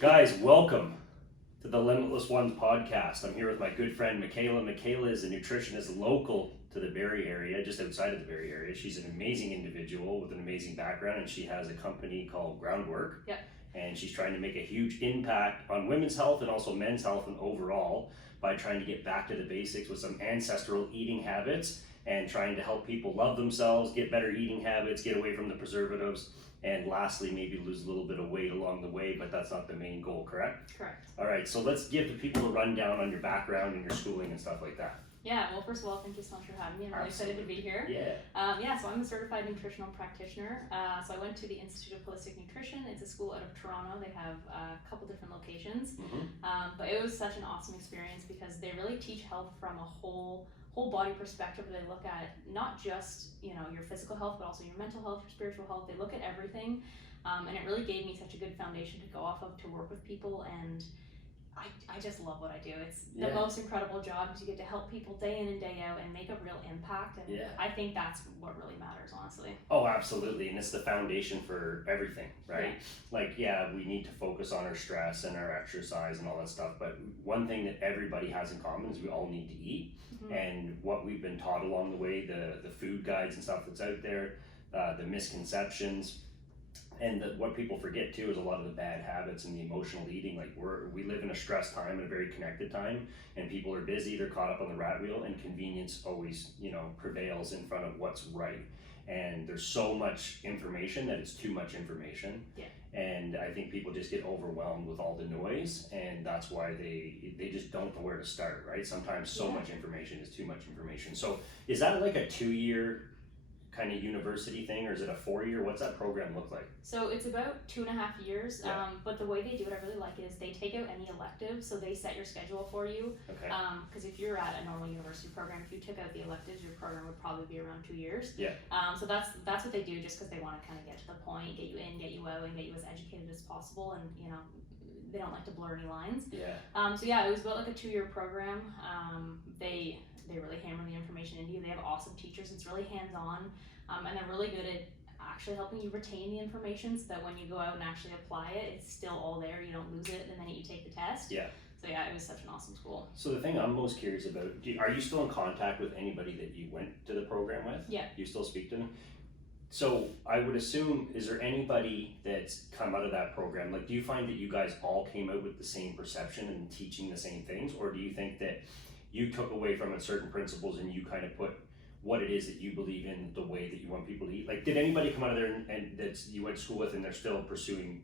Guys, welcome to the Limitless Ones podcast. I'm here with my good friend Mikayla. Mikayla is a nutritionist local to the Barrie area, just outside of the Barrie area. She's an amazing individual with an amazing background, and she has a company called Groundwork. Yep. And she's trying to make a huge impact on women's health and also men's health and overall by trying to get back to the basics with some ancestral eating habits and trying to help people love themselves, get better eating habits, get away from the preservatives, and lastly, maybe lose a little bit of weight along the way, but that's not the main goal, correct? Correct. All right, so let's give the people a rundown on your background and your schooling and stuff like that. Yeah, well, first of all, thank you so much for having me. I'm really excited to be here. Yeah. So I'm a certified nutritional practitioner. So I went to the Institute of Holistic Nutrition. It's a school out of Toronto. They have a couple different locations. But it was such an awesome experience because they really teach health from a whole body perspective. They look at not just your physical health, but also your mental health, your spiritual health. They look at everything, and it really gave me such a good foundation to go off of to work with people. And I just love what I do. It's the most incredible job because you get to help people day in and day out and make a real impact. And I think that's what really matters, honestly. Oh, absolutely. And it's the foundation for everything, right? We need to focus on our stress and our exercise and all that stuff. But one thing that everybody has in common is we all need to eat. And what we've been taught along the way, the food guides and stuff that's out there, the misconceptions, and what people forget too is a lot of the bad habits and the emotional eating. Like we live in a stressed time and a very connected time, and people are busy, they're caught up on the rat wheel, and convenience always prevails in front of what's right. And there's so much information that it's too much information. And I think people just get overwhelmed with all the noise, and that's why they just don't know where to start, right? Sometimes so much information is too much information. So is that like a 2-year kind of university thing, or is it a 4-year? What's that program look like? So it's about 2.5 years, but the way they do it, I really like it, is they take out any electives, so they set your schedule for you. Because if you're at a normal university program, if you took out the electives, your program would probably be around 2 years. So that's what they do, just because they want to kind of get to the point, get you in, get you out, and get you as educated as possible, and they don't like to blur any lines. So it was about like a 2-year program. They really hammer the information into you. They have awesome teachers. It's really hands-on, and they're really good at actually helping you retain the information so that when you go out and actually apply it, it's still all there. You don't lose it the minute you take the test. So it was such an awesome school. So the thing I'm most curious about, are you still in contact with anybody that you went to the program with? You still speak to them? So I would assume, is there anybody that's come out of that program? Like, do you find that you guys all came out with the same perception and teaching the same things? Or do you think that you took away from it certain principles and you kind of put what it is that you believe in, the way that you want people to eat? Like, did anybody come out of there and that you went to school with and they're still pushing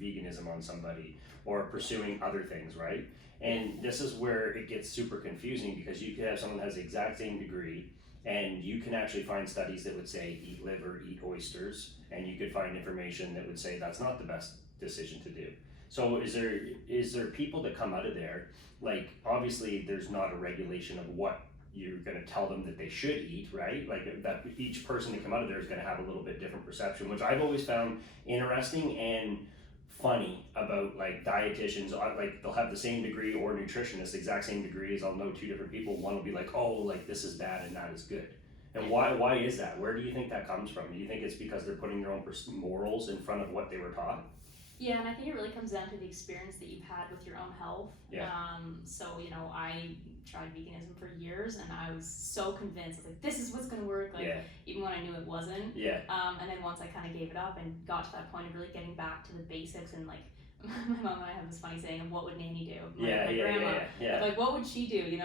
veganism on somebody or pursuing other things, right? And this is where it gets super confusing, because you could have someone that has the exact same degree, and you can actually find studies that would say eat liver, eat oysters, and you could find information that would say that's not the best decision to do. So is there people that come out of there, like, obviously there's not a regulation of what you're going to tell them that they should eat, right? Like, that each person that come out of there is going to have a little bit different perception, which I've always found interesting and funny about, like, dietitians. Like, they'll have the same degree, or nutritionists, exact same degrees. I'll know two different people. One will be like, oh, like, this is bad and that is good. And why is that? Where do you think that comes from? Do you think it's because they're putting their own morals in front of what they were taught? Yeah, and I think it really comes down to the experience that you've had with your own health. I tried veganism for years, and I was so convinced, like, this is what's going to work, even when I knew it wasn't. And then once I kind of gave it up and got to that point of really getting back to the basics, and like, my mom and I have this funny saying of what would Nanny do? My grandma. Like, what would she do?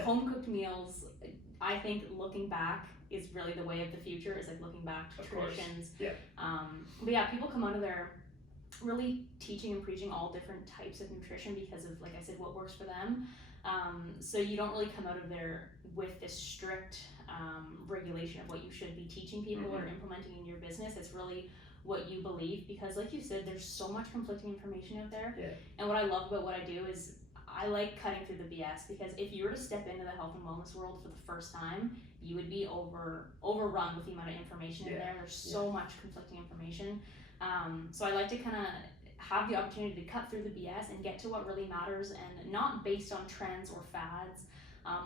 Home cooked meals. I think looking back is really the way of the future, is like looking back to traditions. But people come out of there really teaching and preaching all different types of nutrition because of, like I said, what works for them. So you don't really come out of there with this strict regulation of what you should be teaching people or implementing in your business. It's really what you believe, because like you said, there's so much conflicting information out there. And what I love about what I do is I like cutting through the BS, because if you were to step into the health and wellness world for the first time, you would be overrun with the amount of information in there. There's so much conflicting information. So I like to kind of have the opportunity to cut through the BS and get to what really matters, and not based on trends or fads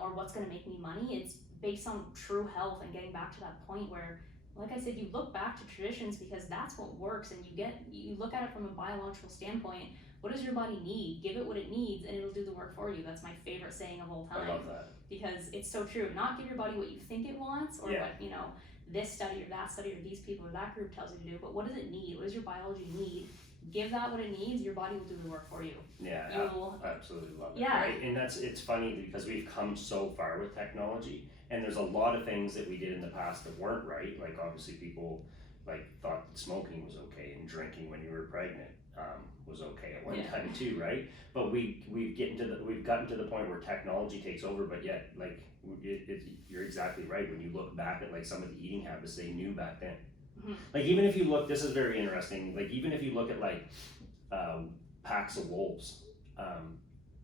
or what's going to make me money. It's based on true health and getting back to that point where, like I said, you look back to traditions because that's what works, and you look at it from a biological standpoint. what does your body need? Give it what it needs and it'll do the work for you. That's my favorite saying of all time. I love that. Because it's so true. Not give your body what you think it wants or what, you know, this study or that study or these people or that group tells you to do, but what does it need? What does your biology need? Give that what it needs, your body will do the work for you. Yeah, I absolutely love it. Yeah. Right? And it's funny because we've come so far with technology, and there's a lot of things that we did in the past that weren't right. Like obviously people like thought that smoking was okay and drinking when you were pregnant was okay at one time too, right? But we've gotten to the point where technology takes over, but yet like you're exactly right. When you look back at like some of the eating habits they knew back then. Like even if you look, this is very interesting, like even if you look at like packs of wolves,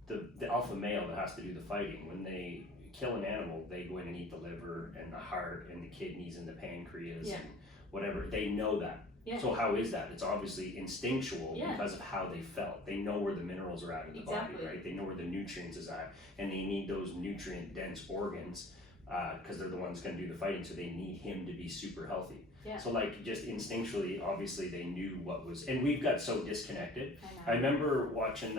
the alpha male that has to do the fighting, when they kill an animal, they go in and eat the liver and the heart and the kidneys and the pancreas and whatever. They know that. So how is that? It's obviously instinctual because of how they felt. They know where the minerals are at in the body, right? They know where the nutrients is at, and they need those nutrient dense organs because they're the ones going to do the fighting, so they need him to be super healthy. So like just instinctually, obviously they knew what was, and we've got so disconnected. I remember watching,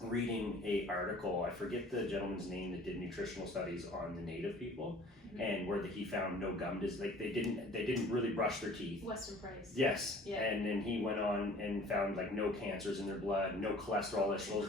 reading a article, I forget the gentleman's name that did nutritional studies on the native people, and where he found no gum disease, like they didn't really brush their teeth. Western Price. Yes, and then he went on and found like no cancers in their blood, no cholesterol issues,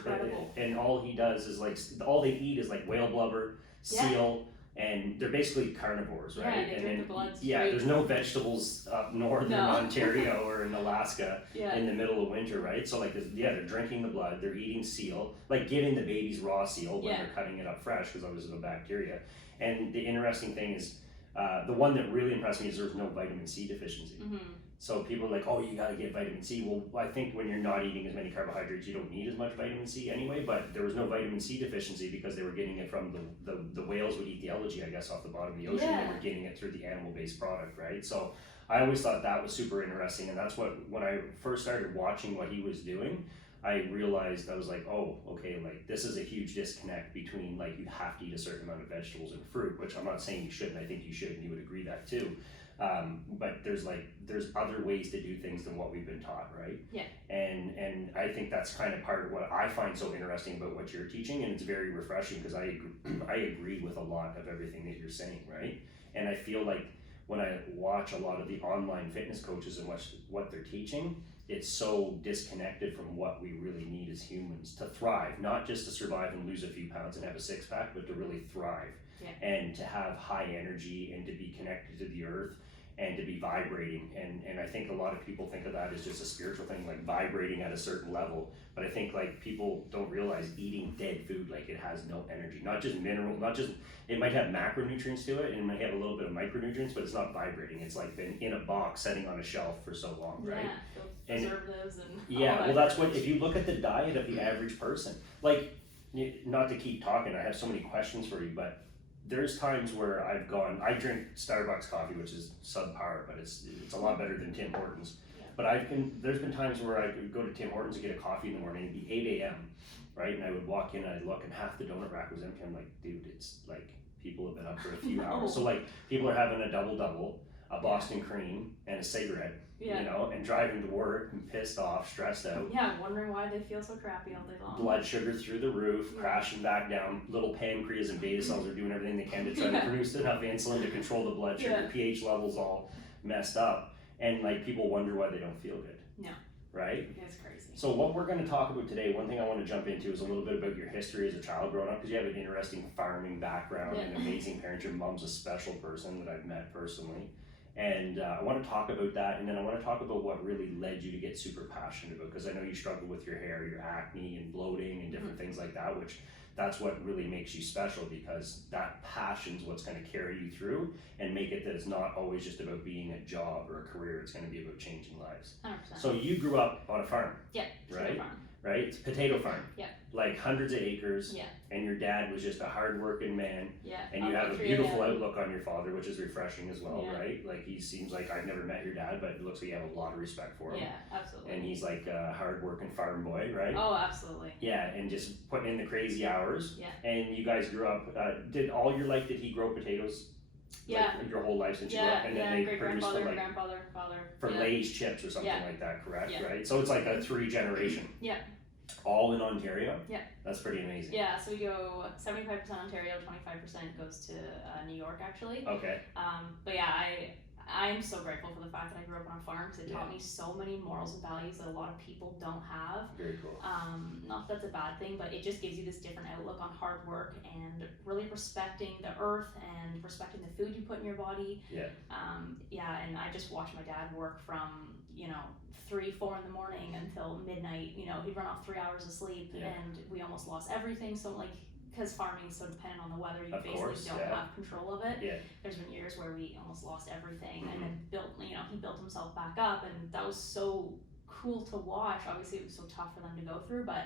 and all he does is like, all they eat is like whale blubber, seal, and they're basically carnivores, right? Yeah, they drink the blood. There's no vegetables up north in Ontario or in Alaska in the middle of winter, right? So like, they're drinking the blood, they're eating seal, like giving the babies raw seal when they're cutting it up fresh because obviously the bacteria. And the interesting thing is, the one that really impressed me is there's no vitamin C deficiency. So people are like, oh, you gotta get vitamin C. Well, I think when you're not eating as many carbohydrates, you don't need as much vitamin C anyway, but there was no vitamin C deficiency because they were getting it from the whales would eat the algae, I guess, off the bottom of the ocean. They were getting it through the animal-based product, right? So I always thought that was super interesting, and that's what, when I first started watching what he was doing, I realized, I was like, oh, okay, like this is a huge disconnect between like you have to eat a certain amount of vegetables and fruit, which I'm not saying you shouldn't, I think you should, and you would agree that too. But there's other ways to do things than what we've been taught, right? And I think that's kind of part of what I find so interesting about what you're teaching, and it's very refreshing because I agree with a lot of everything that you're saying, right? And I feel like when I watch a lot of the online fitness coaches and what they're teaching, it's so disconnected from what we really need as humans to thrive, not just to survive and lose a few pounds and have a six-pack, but to really thrive and to have high energy and to be connected to the earth and to be vibrating. And I think a lot of people think of that as just a spiritual thing, like vibrating at a certain level. But I think like people don't realize eating dead food, like it has no energy, not just mineral, it might have macronutrients to it and it might have a little bit of micronutrients, but it's not vibrating. It's like been in a box sitting on a shelf for so long, right? Preservatives and well, that's what, if you look at the diet of the average person, like, not to keep talking, I have so many questions for you, but there's times where I drink Starbucks coffee, which is subpar, but it's a lot better than Tim Hortons. But there's been times where I could go to Tim Hortons and get a coffee in the morning, it'd be 8 a.m., right? And I would walk in and I'd look and half the donut rack was empty. I'm like, dude, it's like, people have been up for a few hours. So like, people are having a double, a Boston cream, and a cigarette, you know, and driving to work and pissed off, stressed out. Wondering why they feel so crappy all day long. Blood sugar through the roof, crashing back down. Little pancreas and beta cells are doing everything they can to try to produce enough insulin to control the blood sugar. pH levels all messed up. And like, people wonder why they don't feel good. Right? It's crazy. So what we're going to talk about today, one thing I want to jump into is a little bit about your history as a child growing up, because you have an interesting farming background and amazing parents. Your mom's a special person that I've met personally. And I want to talk about that, and then I want to talk about what really led you to get super passionate about, because I know you struggle with your hair, your acne and bloating and different things like that, which that's what really makes you special, because that passion's what's going to carry you through and make it that it's not always just about being a job or a career, it's going to be about changing lives. 100%. So you grew up on a farm. Right? Farm. Right? It's a potato farm. Like hundreds of acres. And your dad was just a hard-working man. And you have a beautiful outlook on your father, which is refreshing as well, right? Like, he seems like, I've never met your dad, but it looks like you have a lot of respect for him. Absolutely. And he's like a hard-working farm boy, right? Oh, absolutely. And just putting in the crazy hours. And you guys grew up, did he grow potatoes? Like, your whole life since you grew up, and then they produced for like grandfather, father for Lay's chips or something like that, correct? Right. So it's like a 3 generation. All in Ontario? Yeah. That's pretty amazing. Yeah, so we go 75% Ontario, 25% goes to New York, actually. Okay. But yeah, I'm so grateful for the fact that I grew up on a farm, because it taught me so many morals and values that a lot of people don't have. Very cool. Not that that's a bad thing, but it just gives you this different outlook on hard work and really respecting the earth and respecting the food you put in your body. Yeah. And I just watched my dad work from, 3-4 in the morning until midnight. He'd run off 3 hours of sleep, and we almost lost everything. So because farming is so dependent on the weather, you basically don't have control of it. Yeah. There's been years where we almost lost everything, and then he built himself back up, and that was so cool to watch. Obviously, it was so tough for them to go through, but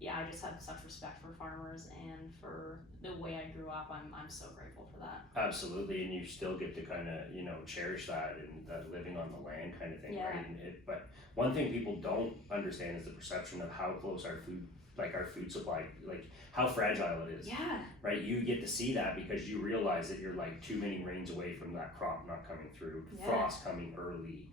yeah, I just have such respect for farmers and for the way I grew up. I'm so grateful for that. Absolutely, and you still get to kind of cherish that and that living on the land kind of thing, right? But one thing people don't understand is the perception of how close our food supply, how fragile it is. Yeah. Right? You get to see that because you realize that you're too many rains away from that crop not coming through, frost coming early,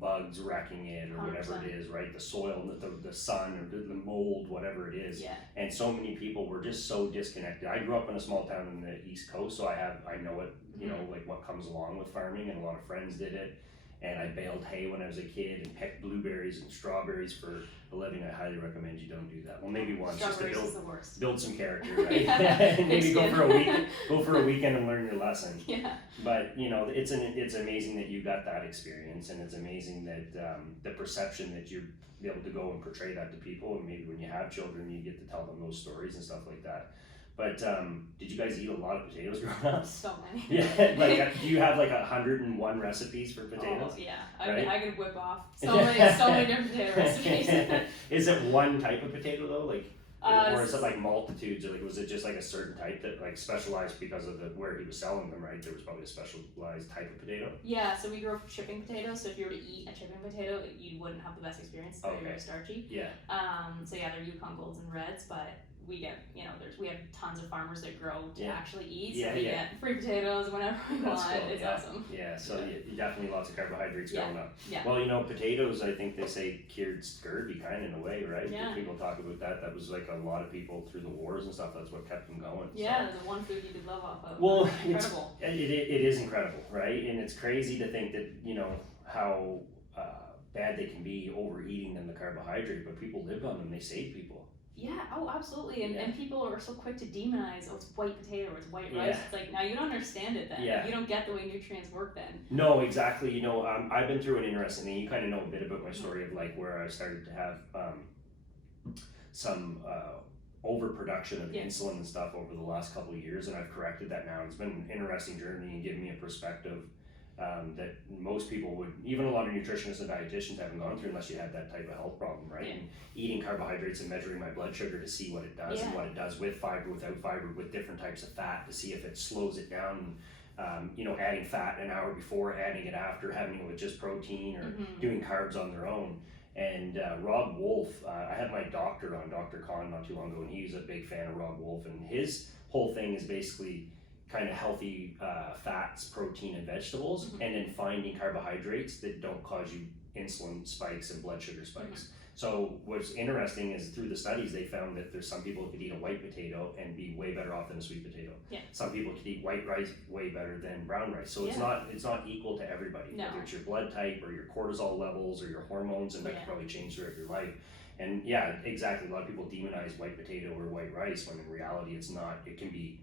bugs wrecking it or 100%. Whatever it is, right? The soil, the sun, or the mold, whatever it is. Yeah. And so many people were just so disconnected. I grew up in a small town in the East Coast, so I know it, what comes along with farming, and a lot of friends did it. And I baled hay when I was a kid and picked blueberries and strawberries for a living. I highly recommend you don't do that. Well, maybe once, just to build some character, right? Maybe go for a weekend and learn your lesson. Yeah. But it's amazing that you got that experience, and it's amazing that the perception that you're able to go and portray that to people, and maybe when you have children, you get to tell them those stories and stuff like that. But did you guys eat a lot of potatoes growing up? So many. Yeah, do you have 101 recipes for potatoes? Oh, yeah. Right? I could whip off so many different potato recipes. Is it one type of potato though? Or is it multitudes, or was it just a certain type that specialized because of where he was selling them, right? There was probably a specialized type of potato. Yeah, so we grew up chipping potatoes, so if you were to eat a chipping potato, you wouldn't have the best experience. They're very starchy. Yeah. So yeah, they're Yukon Golds and Reds, but we get, we have tons of farmers that grow to actually eat, so we get free potatoes whenever we want. Cool. It's awesome. Yeah, so you definitely lots of carbohydrates growing up. Yeah. Well, potatoes, I think they say cured scurvy kind of in a way, right? Yeah. People talk about that. That was a lot of people through the wars and stuff, that's what kept them going. Yeah, the one food you could live off of. Well, incredible. It is incredible, right? And it's crazy to think that, how bad they can be overeating them, the carbohydrate, but people lived on them, they saved people. Yeah, oh, absolutely. And people are so quick to demonize, it's white potato or it's white rice. It's now you don't understand it then. You don't get the way nutrients work then. No, exactly. I've been through an interesting thing. You kind of know a bit about my story of where I started to have some overproduction of insulin and stuff over the last couple of years, and I've corrected that now. It's been an interesting journey and given me a perspective that most people would, even a lot of nutritionists and dietitians haven't gone through unless you had that type of health problem, right? And eating carbohydrates and measuring my blood sugar to see what it does and what it does with fiber, without fiber, with different types of fat to see if it slows it down. Adding fat an hour before, adding it after, having it with just protein, or doing carbs on their own. And Rob Wolf, I had my doctor on, Dr. Khan, not too long ago, and he's a big fan of Rob Wolf, and his whole thing is basically kind of healthy fats, protein, and vegetables, and then finding carbohydrates that don't cause you insulin spikes and blood sugar spikes. So what's interesting is through the studies they found that there's some people who could eat a white potato and be way better off than a sweet potato. Some people could eat white rice way better than brown rice. So it's not equal to everybody. No. Whether it's your blood type or your cortisol levels or your hormones, and that can probably change throughout your life. And yeah, exactly. A lot of people demonize white potato or white rice when in reality it's not. It can be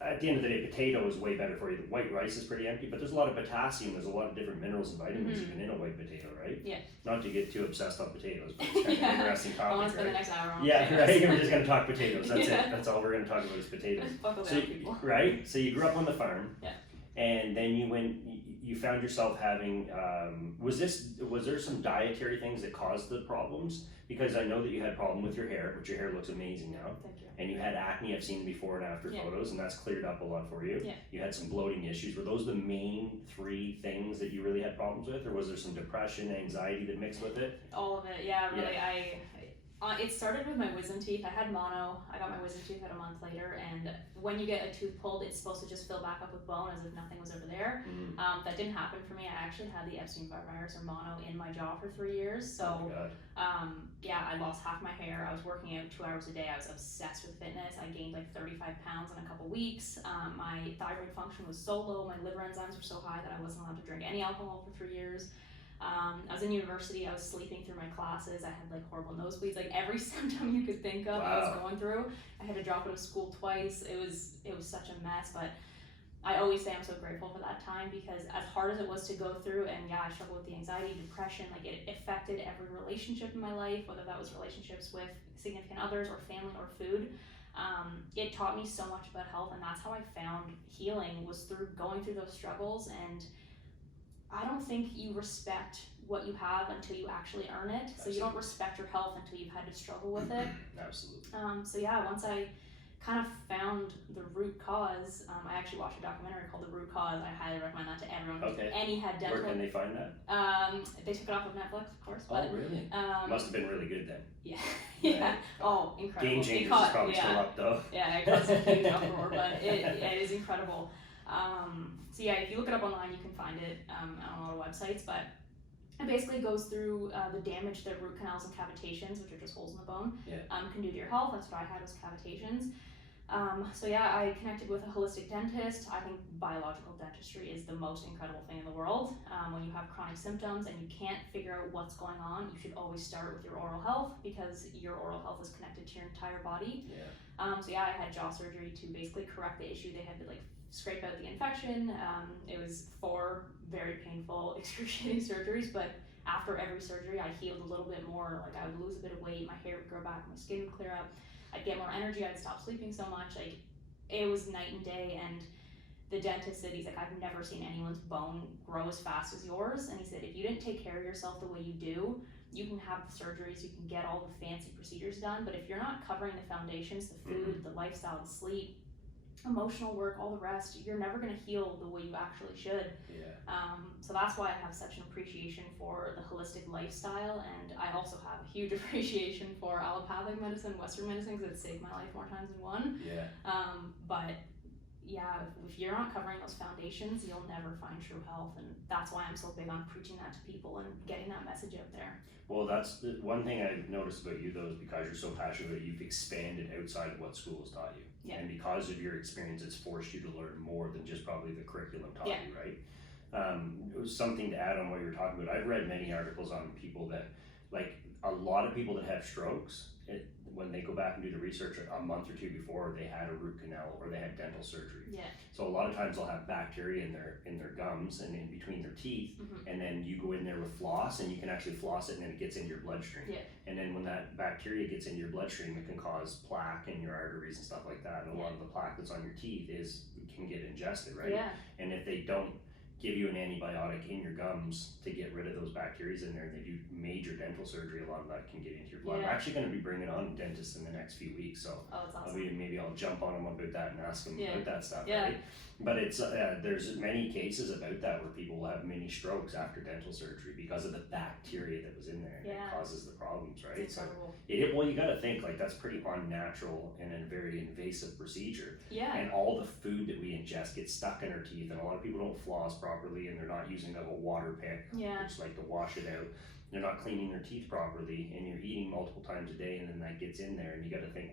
at the end of the day, potato is way better for you. The white rice is pretty empty, but there's a lot of potassium, there's a lot of different minerals and vitamins even in a white potato, right? Yeah. Not to get too obsessed on potatoes, but it's kind of an interesting topic, I want to spend the next hour on potatoes. Right? We're just going to talk potatoes. That's it. That's all we're going to talk about is potatoes. Right? So you grew up on the farm. Yeah. And then you found yourself having, was there some dietary things that caused the problems? Because I know that you had a problem with your hair, but your hair looks amazing now. Thank you. And you had acne, I've seen before and after photos, and that's cleared up a lot for you. Yeah. You had some bloating issues. Were those the main 3 things that you really had problems with, or was there some depression, anxiety that mixed with it? All of it, yeah, really. It started with my wisdom teeth. I had mono. I got my wisdom teeth about a month later, and when you get a tooth pulled, it's supposed to just fill back up with bone as if nothing was ever there. That didn't happen for me. I actually had the Epstein-Barr virus or mono in my jaw for 3 years. So, I lost half my hair. I was working out 2 hours a day. I was obsessed with fitness. I gained like 35 pounds in a couple weeks. My thyroid function was so low. My liver enzymes were so high that I wasn't allowed to drink any alcohol for 3 years. I was in university. I was sleeping through my classes. I had like horrible nosebleeds, like every symptom you could think of. I was going through. I had to drop out of school twice. It was such a mess, but I always say I'm so grateful for that time, because as hard as it was to go through, and yeah, I struggled with the anxiety, depression, like it affected every relationship in my life, whether that was relationships with significant others or family or food. It taught me so much about health, and that's how I found healing, was through going through those struggles. And I don't think you respect what you have until you actually earn it. So you don't respect your health until you've had to struggle with it. Absolutely. So yeah, once I kind of found the root cause, I actually watched a documentary called The Root Cause. I highly recommend that to everyone. Okay. Any had dental. Where can they find that? They took it off of Netflix, of course. But, oh, really? Must have been really good then. Yeah. Yeah. Right. Oh, incredible. Game Changers is probably still up though. Yeah, it caused a huge uproar, but it is incredible. So yeah, if you look it up online, you can find it on a lot of websites, but it basically goes through the damage that root canals and cavitations, which are just holes in the bone, can do to your health. That's what I had, was cavitations. So yeah, I connected with a holistic dentist. I think biological dentistry is the most incredible thing in the world. When you have chronic symptoms and you can't figure out what's going on, you should always start with your oral health, because your oral health is connected to your entire body. So yeah, I had jaw surgery to basically correct the issue. They had to like scrape out the infection. It was 4 very painful, excruciating surgeries, but after every surgery I healed a little bit more. Like I would lose a bit of weight, my hair would grow back, my skin would clear up, I'd get more energy, I'd stop sleeping so much. Like it was night and day. And the dentist said, he's like, I've never seen anyone's bone grow as fast as yours. And he said, if you didn't take care of yourself the way you do, you can have the surgeries, you can get all the fancy procedures done, but if you're not covering the foundations, the food, the lifestyle, the sleep, emotional work, all the rest, you're never going to heal the way you actually should. So that's why I have such an appreciation for the holistic lifestyle, and I also have a huge appreciation for allopathic medicine, Western medicine, because it's saved my life more times than one. But yeah, if you're not covering those foundations, you'll never find true health, and that's why I'm so big on preaching that to people and getting that message out there. Well, that's the one thing I've noticed about you, though, is because you're so passionate about it, you've expanded outside of what school has taught you. And because of your experience, it's forced you to learn more than just probably the curriculum taught you, right? It was something to add on what you're talking about. I've read many articles on people that, like a lot of people that have strokes, when they go back and do the research a month or 2 before, they had a root canal or they had dental surgery. So a lot of times they'll have bacteria in their gums and in between their teeth, and then you go in there with floss and you can actually floss it, and then it gets into your bloodstream. And then when that bacteria gets into your bloodstream, it can cause plaque in your arteries and stuff like that. And a lot of the plaque that's on your teeth can get ingested, right? And if they don't give you an antibiotic in your gums to get rid of those bacteria in there, and they do major dental surgery, a lot of that can get into your blood. I'm actually going to be bringing on dentists in the next few weeks, so that's awesome. maybe I'll jump on them about that and ask them about that stuff, right? But it's there's many cases about that where people will have mini strokes after dental surgery because of the bacteria that was in there, and it causes the problems, right? It's incredible. Well, you got to think, like, that's pretty unnatural and a very invasive procedure. And all the food that we ingest gets stuck in our teeth, and a lot of people don't floss properly, and they're not using like a water pick, which like to wash it out. They're not cleaning their teeth properly, and you're eating multiple times a day, and then that gets in there, and you got to think,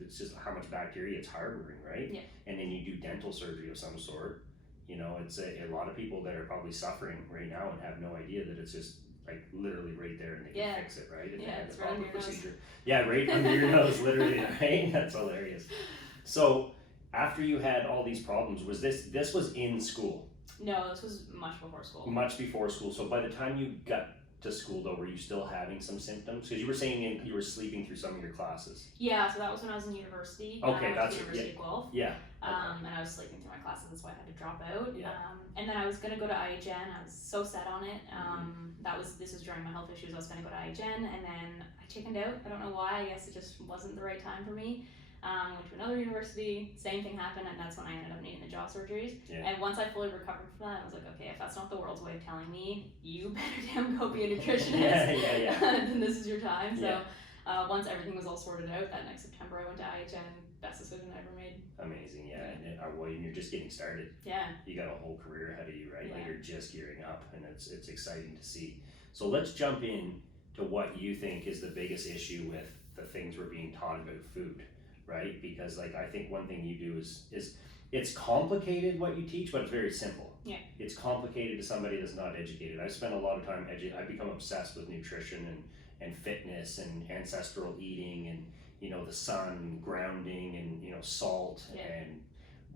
it's just how much bacteria it's harboring, right? And then you do dental surgery of some sort. You know, it's a lot of people that are probably suffering right now and have no idea that it's just like literally right there, and they can fix it, right? And it's right under your procedure. Right under your nose, literally, right? That's hilarious. So after you had all these problems, was this was in school? No, this was much before school. Much before school. So by the time you got to school, though, were you still having some symptoms? Because you were saying you were sleeping through some of your classes. Yeah, so that was when I was in university. Okay, that's University of Guelph. And I was sleeping through my classes, that's why I had to drop out. And then I was gonna go to IHN. I was so set on it. This was during my health issues. I was gonna go to IHN, and then I chickened out. I don't know why. I guess it just wasn't the right time for me. Went to another university, same thing happened, and that's when I ended up needing the jaw surgeries. And once I fully recovered from that, I was like, okay, if that's not the world's way of telling me, you better damn go be a nutritionist, then this is your time. So once everything was all sorted out, that next September I went to IHN, best decision I ever made. Amazing, and you're just getting started. You got a whole career ahead of you, right? Like you're just gearing up, and it's exciting to see. So let's jump in to what you think is the biggest issue with the things we're being taught about food, right? Because like I think one thing you do is it's complicated what you teach, but it's very simple. Yeah. It's complicated to somebody that's not educated. I've spent a lot of time I've become obsessed with nutrition and fitness and ancestral eating and, you know, the sun and grounding and, you know, salt and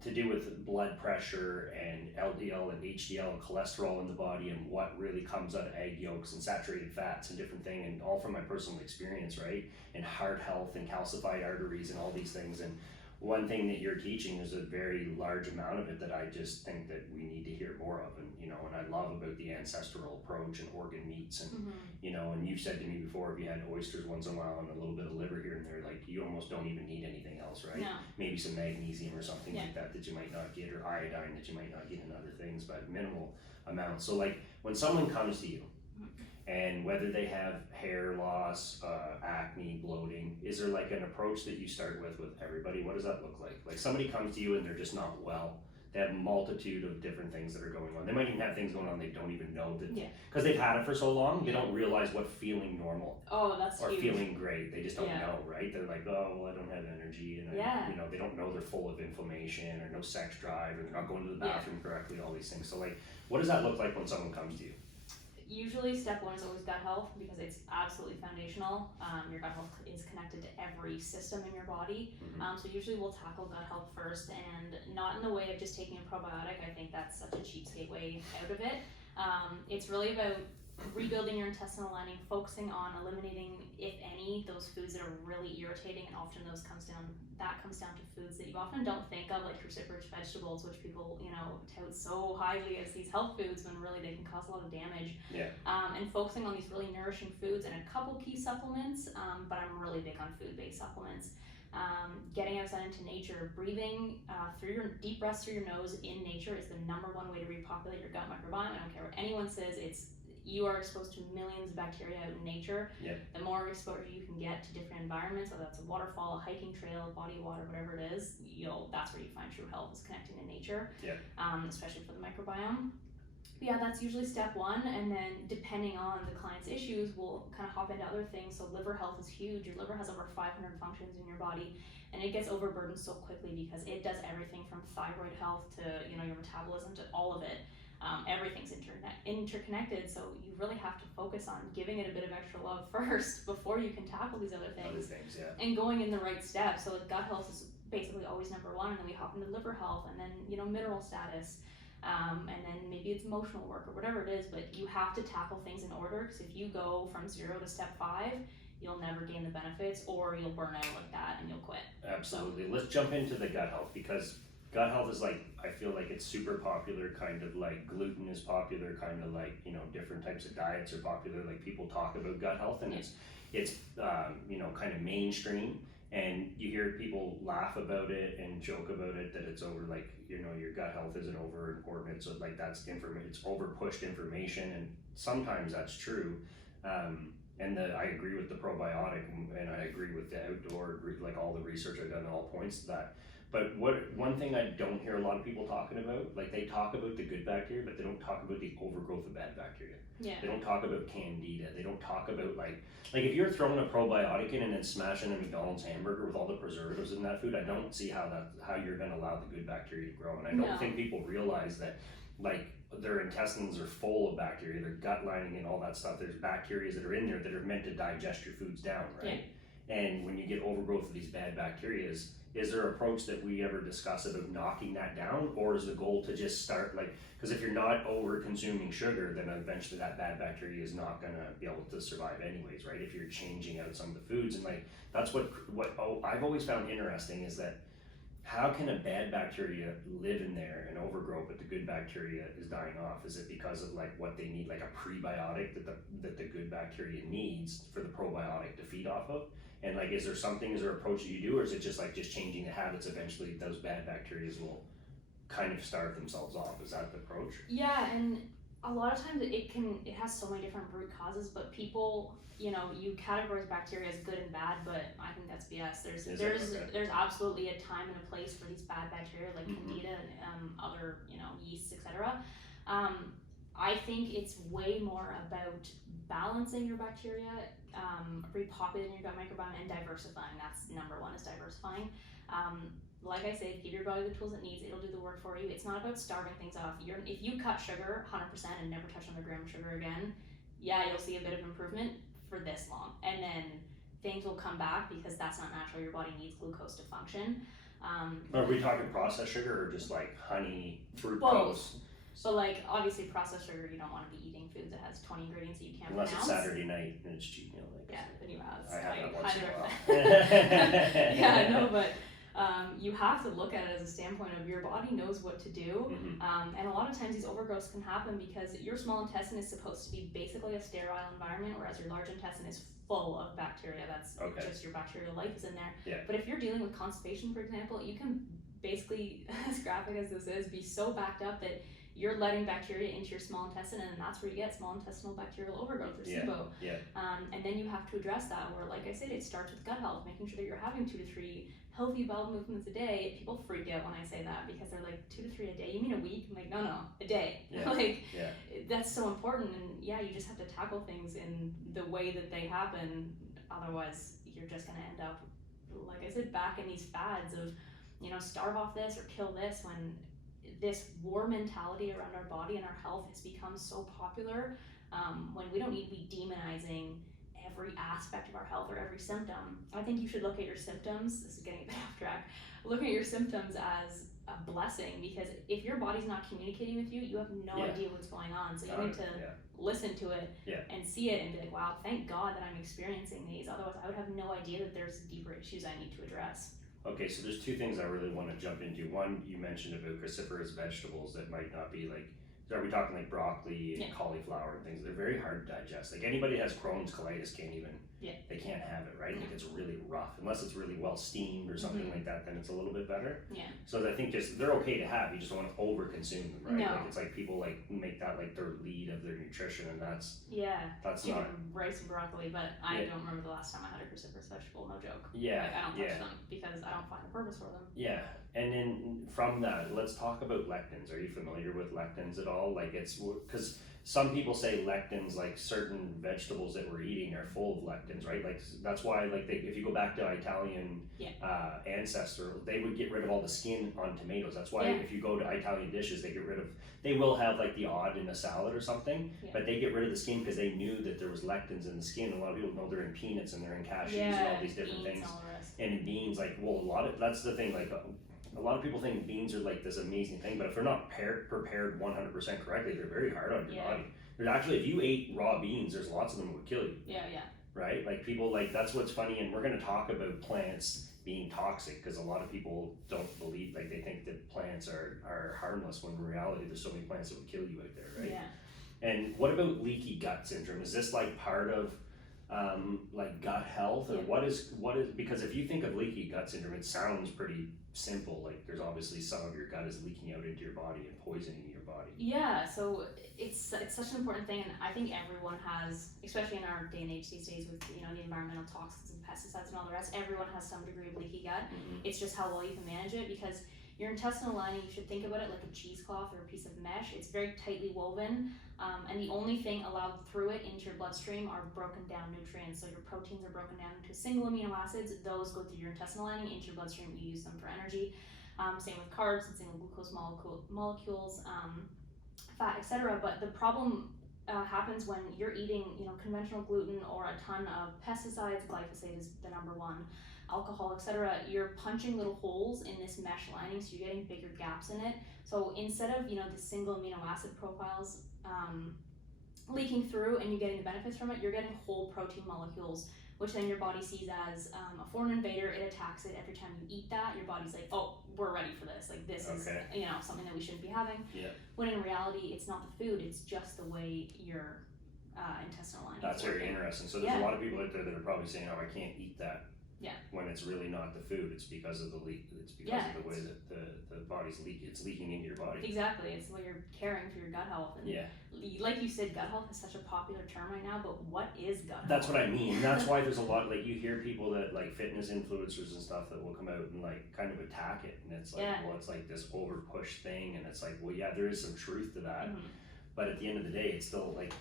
to do with blood pressure and LDL and HDL and cholesterol in the body and what really comes out of egg yolks and saturated fats and different things, and all from my personal experience, right? And heart health and calcified arteries and all these things. And one thing that you're teaching is a very large amount of it that I just think that we need to hear more of. And, you know, and I love about the ancestral approach and organ meats and, you know, and you've said to me before, if you had oysters once in a while and a little bit of liver here and there, like you almost don't even need anything else, right? No. Maybe some magnesium or something like that you might not get, or iodine that you might not get in other things, but minimal amounts. So like when someone comes to you, and whether they have hair loss, acne, bloating, is there like an approach that you start with everybody? What does that look like? Like somebody comes to you and they're just not well. They have a multitude of different things that are going on. They might even have things going on they don't even know that, because they've had it for so long, they don't realize what feeling normal or huge. Feeling great. They just don't know, right? They're like, oh, well, I don't have energy, and you know, they don't know they're full of inflammation or no sex drive, or they're not going to the bathroom correctly. All these things. So, like, what does that look like when someone comes to you? Usually step one is always gut health, because it's absolutely foundational. Your gut health is connected to every system in your body. So usually we'll tackle gut health first, and not in the way of just taking a probiotic. I think that's such a cheapskate way out of it. It's really about rebuilding your intestinal lining, focusing on eliminating, if any, those foods that are really irritating, and often that comes down to foods that you often don't think of, like cruciferous vegetables, which people, you know, tout so highly as these health foods when really they can cause a lot of damage. And focusing on these really nourishing foods and a couple key supplements, but I'm really big on food-based supplements. Getting outside into nature, breathing through your deep breaths through your nose in nature is the #1 way to repopulate your gut microbiome. I don't care what anyone says, you are exposed to millions of bacteria out in nature. The more exposure you can get to different environments, whether that's a waterfall, a hiking trail, a body of water, whatever it is, that's where you find true health, is connecting to nature, especially for the microbiome. But that's usually step one, and then depending on the client's issues, we'll kind of hop into other things. So liver health is huge. Your liver has over 500 functions in your body, and it gets overburdened so quickly because it does everything from thyroid health to, you know, your metabolism, to all of it. Everything's interconnected, so you really have to focus on giving it a bit of extra love first before you can tackle these other things. And going in the right steps. So like gut health is basically always #1, and then we hop into liver health, and then, you know, mineral status, and then maybe it's emotional work or whatever it is. But you have to tackle things in order, because if you go from 0 to step 5, you'll never gain the benefits, or you'll burn out like that and you'll quit. Absolutely. Let's jump into the gut health, because gut health is like, I feel like it's super popular, kind of like gluten is popular, kind of like, you know, different types of diets are popular. Like people talk about gut health, and it's you know, kind of mainstream, and you hear people laugh about it and joke about it, that it's over, like, you know, your gut health isn't over important. So like it's over pushed information, and sometimes that's true. And I agree with the probiotic, and I agree with the outdoor, like all the research I've done all points to that. But one thing I don't hear a lot of people talking about, like they talk about the good bacteria, but they don't talk about the overgrowth of bad bacteria. They don't talk about candida. They don't talk about like if you're throwing a probiotic in and then smashing a McDonald's hamburger with all the preservatives in that food, I don't see how you're going to allow the good bacteria to grow. And I don't think people realize that, like, their intestines are full of bacteria, their gut lining and all that stuff. There's bacteria that are in there that are meant to digest your foods down, right? And when you get overgrowth of these bad bacteria, is there an approach that we ever discuss about knocking that down, or is the goal to just start, like, because if you're not over consuming sugar, then eventually that bad bacteria is not going to be able to survive anyways, right? If you're changing out some of the foods, and like that's what I've always found interesting, is that how can a bad bacteria live in there and overgrow, but the good bacteria is dying off? Is it because of like what they need, like a prebiotic that the good bacteria needs for the probiotic to feed off of? And like, is there an approach that you do, or is it just changing the habits? Eventually those bad bacteria will kind of starve themselves off. Is that the approach? Yeah, and a lot of times it has so many different root causes, but people, you know, you categorize bacteria as good and bad, but I think that's BS. There's absolutely a time and a place for these bad bacteria, like candida and other, you know, yeasts, etc. I think it's way more about balancing your bacteria, repopulating your gut microbiome, and diversifying. That's number one, is diversifying. Like I said, give your body the tools it needs. It'll do the work for you. It's not about starving things off. If you cut sugar 100% and never touch another gram of sugar again, yeah, you'll see a bit of improvement for this long. And then things will come back because that's not natural. Your body needs glucose to function. Are we talking processed sugar or just like honey, fructose? Both. So like obviously processed sugar, you don't want to be eating foods that has 20 ingredients that you can't unless pronounce. It's Saturday night and it's cheat meal. Like, yeah, then you have. I have that once in a while. Yeah, I know, but you have to look at it as a standpoint of your body knows what to do. And a lot of times these overgrowths can happen because your small intestine is supposed to be basically a sterile environment, whereas your large intestine is full of bacteria. That's just your bacterial life is in there. Yeah. But if you're dealing with constipation, for example, you can basically, as graphic as this is, be so backed up that you're letting bacteria into your small intestine, and that's where you get small intestinal bacterial overgrowth, or SIBO. Yeah. And then you have to address that, where, like I said, it starts with gut health, making sure that you're having 2 to 3 healthy bowel movements a day. People freak out when I say that because they're like, 2 to 3 a day? You mean a week? I'm like, no, a day. Yeah. That's so important. And yeah, you just have to tackle things in the way that they happen. Otherwise, you're just going to end up, like I said, back in these fads of, starve off this or kill this, when this war mentality around our body and our health has become so popular, when we don't need to be demonizing every aspect of our health or every symptom. I think you should look at your symptoms, this is getting a bit off track, looking at your symptoms as a blessing, because if your body's not communicating with you, you have no idea what's going on. So you need to listen to it and see it and be like, wow, thank God that I'm experiencing these. Otherwise, I would have no idea that there's deeper issues I need to address. Okay, so there's 2 things I really want to jump into. One, you mentioned about cruciferous vegetables that might not be like, are we talking like broccoli and cauliflower and things? They're very hard to digest. Like anybody that has Crohn's colitis can't even, they can't have it, right? Like it's really rough. Unless it's really well steamed or something like that, then it's a little bit better. Yeah. So I think just, they're okay to have, you just don't want to over consume them, right? No. Like it's like people like make that like their lead of their nutrition, and that's chicken, not rice and broccoli, but I don't remember the last time I had a cruciferous vegetable, no joke. Yeah. Like, I don't touch them because I don't find a purpose for them. Yeah. And then from that, let's talk about lectins. Are you familiar with lectins at all? Like it's, because some people say lectins, like certain vegetables that we're eating are full of lectins, right? Like that's why, like if you go back to Italian Ancestral, they would get rid of all the skin on tomatoes. That's why if you go to Italian dishes, they will have like the odd in a salad or something, but they get rid of the skin because they knew that there was lectins in the skin. A lot of people know they're in peanuts and they're in cashews and all these different things. And in beans, like, well, that's the thing, like a lot of people think beans are like this amazing thing, but if they're not prepared 100% correctly, they're very hard on your body. There's actually, if you ate raw beans, there's lots of them that would kill you. Right? Like people, like, that's what's funny, and we're going to talk about plants being toxic, because a lot of people don't believe, like they think that plants are harmless, when in reality there's so many plants that would kill you out there, right? And what about leaky gut syndrome? Is this like part of like gut health, or what is, because if you think of leaky gut syndrome, it sounds pretty simple. Like there's obviously some of your gut is leaking out into your body and poisoning your body. Yeah, so it's such an important thing, and I think everyone has, especially in our day and age these days with the environmental toxins and pesticides and all the rest, everyone has some degree of leaky gut. It's just how well you can manage it, because your intestinal lining, you should think about it like a cheesecloth or a piece of mesh. It's very tightly woven, and the only thing allowed through it into your bloodstream are broken down nutrients. So your proteins are broken down into single amino acids. Those go through your intestinal lining into your bloodstream. You use them for energy. Same with carbs and single glucose molecules, fat, etc. But the problem happens when you're eating, conventional gluten or a ton of pesticides. Glyphosate is the number one. Alcohol, etc. You're punching little holes in this mesh lining, so you're getting bigger gaps in it. So instead of the single amino acid profiles leaking through and you getting the benefits from it, you're getting whole protein molecules, which then your body sees as a foreign invader. It attacks it every time you eat that. Your body's like, oh, we're ready for this. Like this is something that we shouldn't be having. When in reality, it's not the food. It's just the way your intestinal lining. That's very interesting. So there's a lot of people out there that are probably saying, oh, I can't eat that. When it's really not the food, it's because of the leak. It's because of the way that the body's leaking. It's leaking into your body. Exactly. It's what you're caring for your gut health. And like you said, gut health is such a popular term right now, but what is gut health? That's what I mean. That's why there's a lot, like you hear people that like fitness influencers and stuff that will come out and like kind of attack it. And it's like, well, it's like this over push thing. And it's like, well, yeah, there is some truth to that. But at the end of the day, it's still like,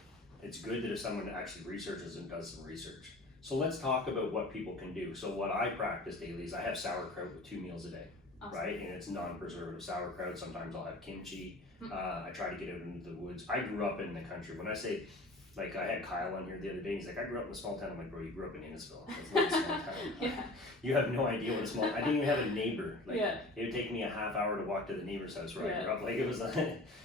it's good that if someone actually researches and does some research. So let's talk about what people can do. So what I practice daily is I have sauerkraut with 2 meals a day, awesome. Right? And it's non-preservative sauerkraut. Sometimes I'll have kimchi. I try to get out into the woods. I grew up in the country. When I say, like, I had Kyle on here the other day, he's like, I grew up in a small town. I'm like, bro, you grew up in Innisfil. It's not a small town. Yeah. You have no idea what a small, I didn't even have a neighbor. Like, it would take me a half hour to walk to the neighbor's house where I grew up. Like, it was,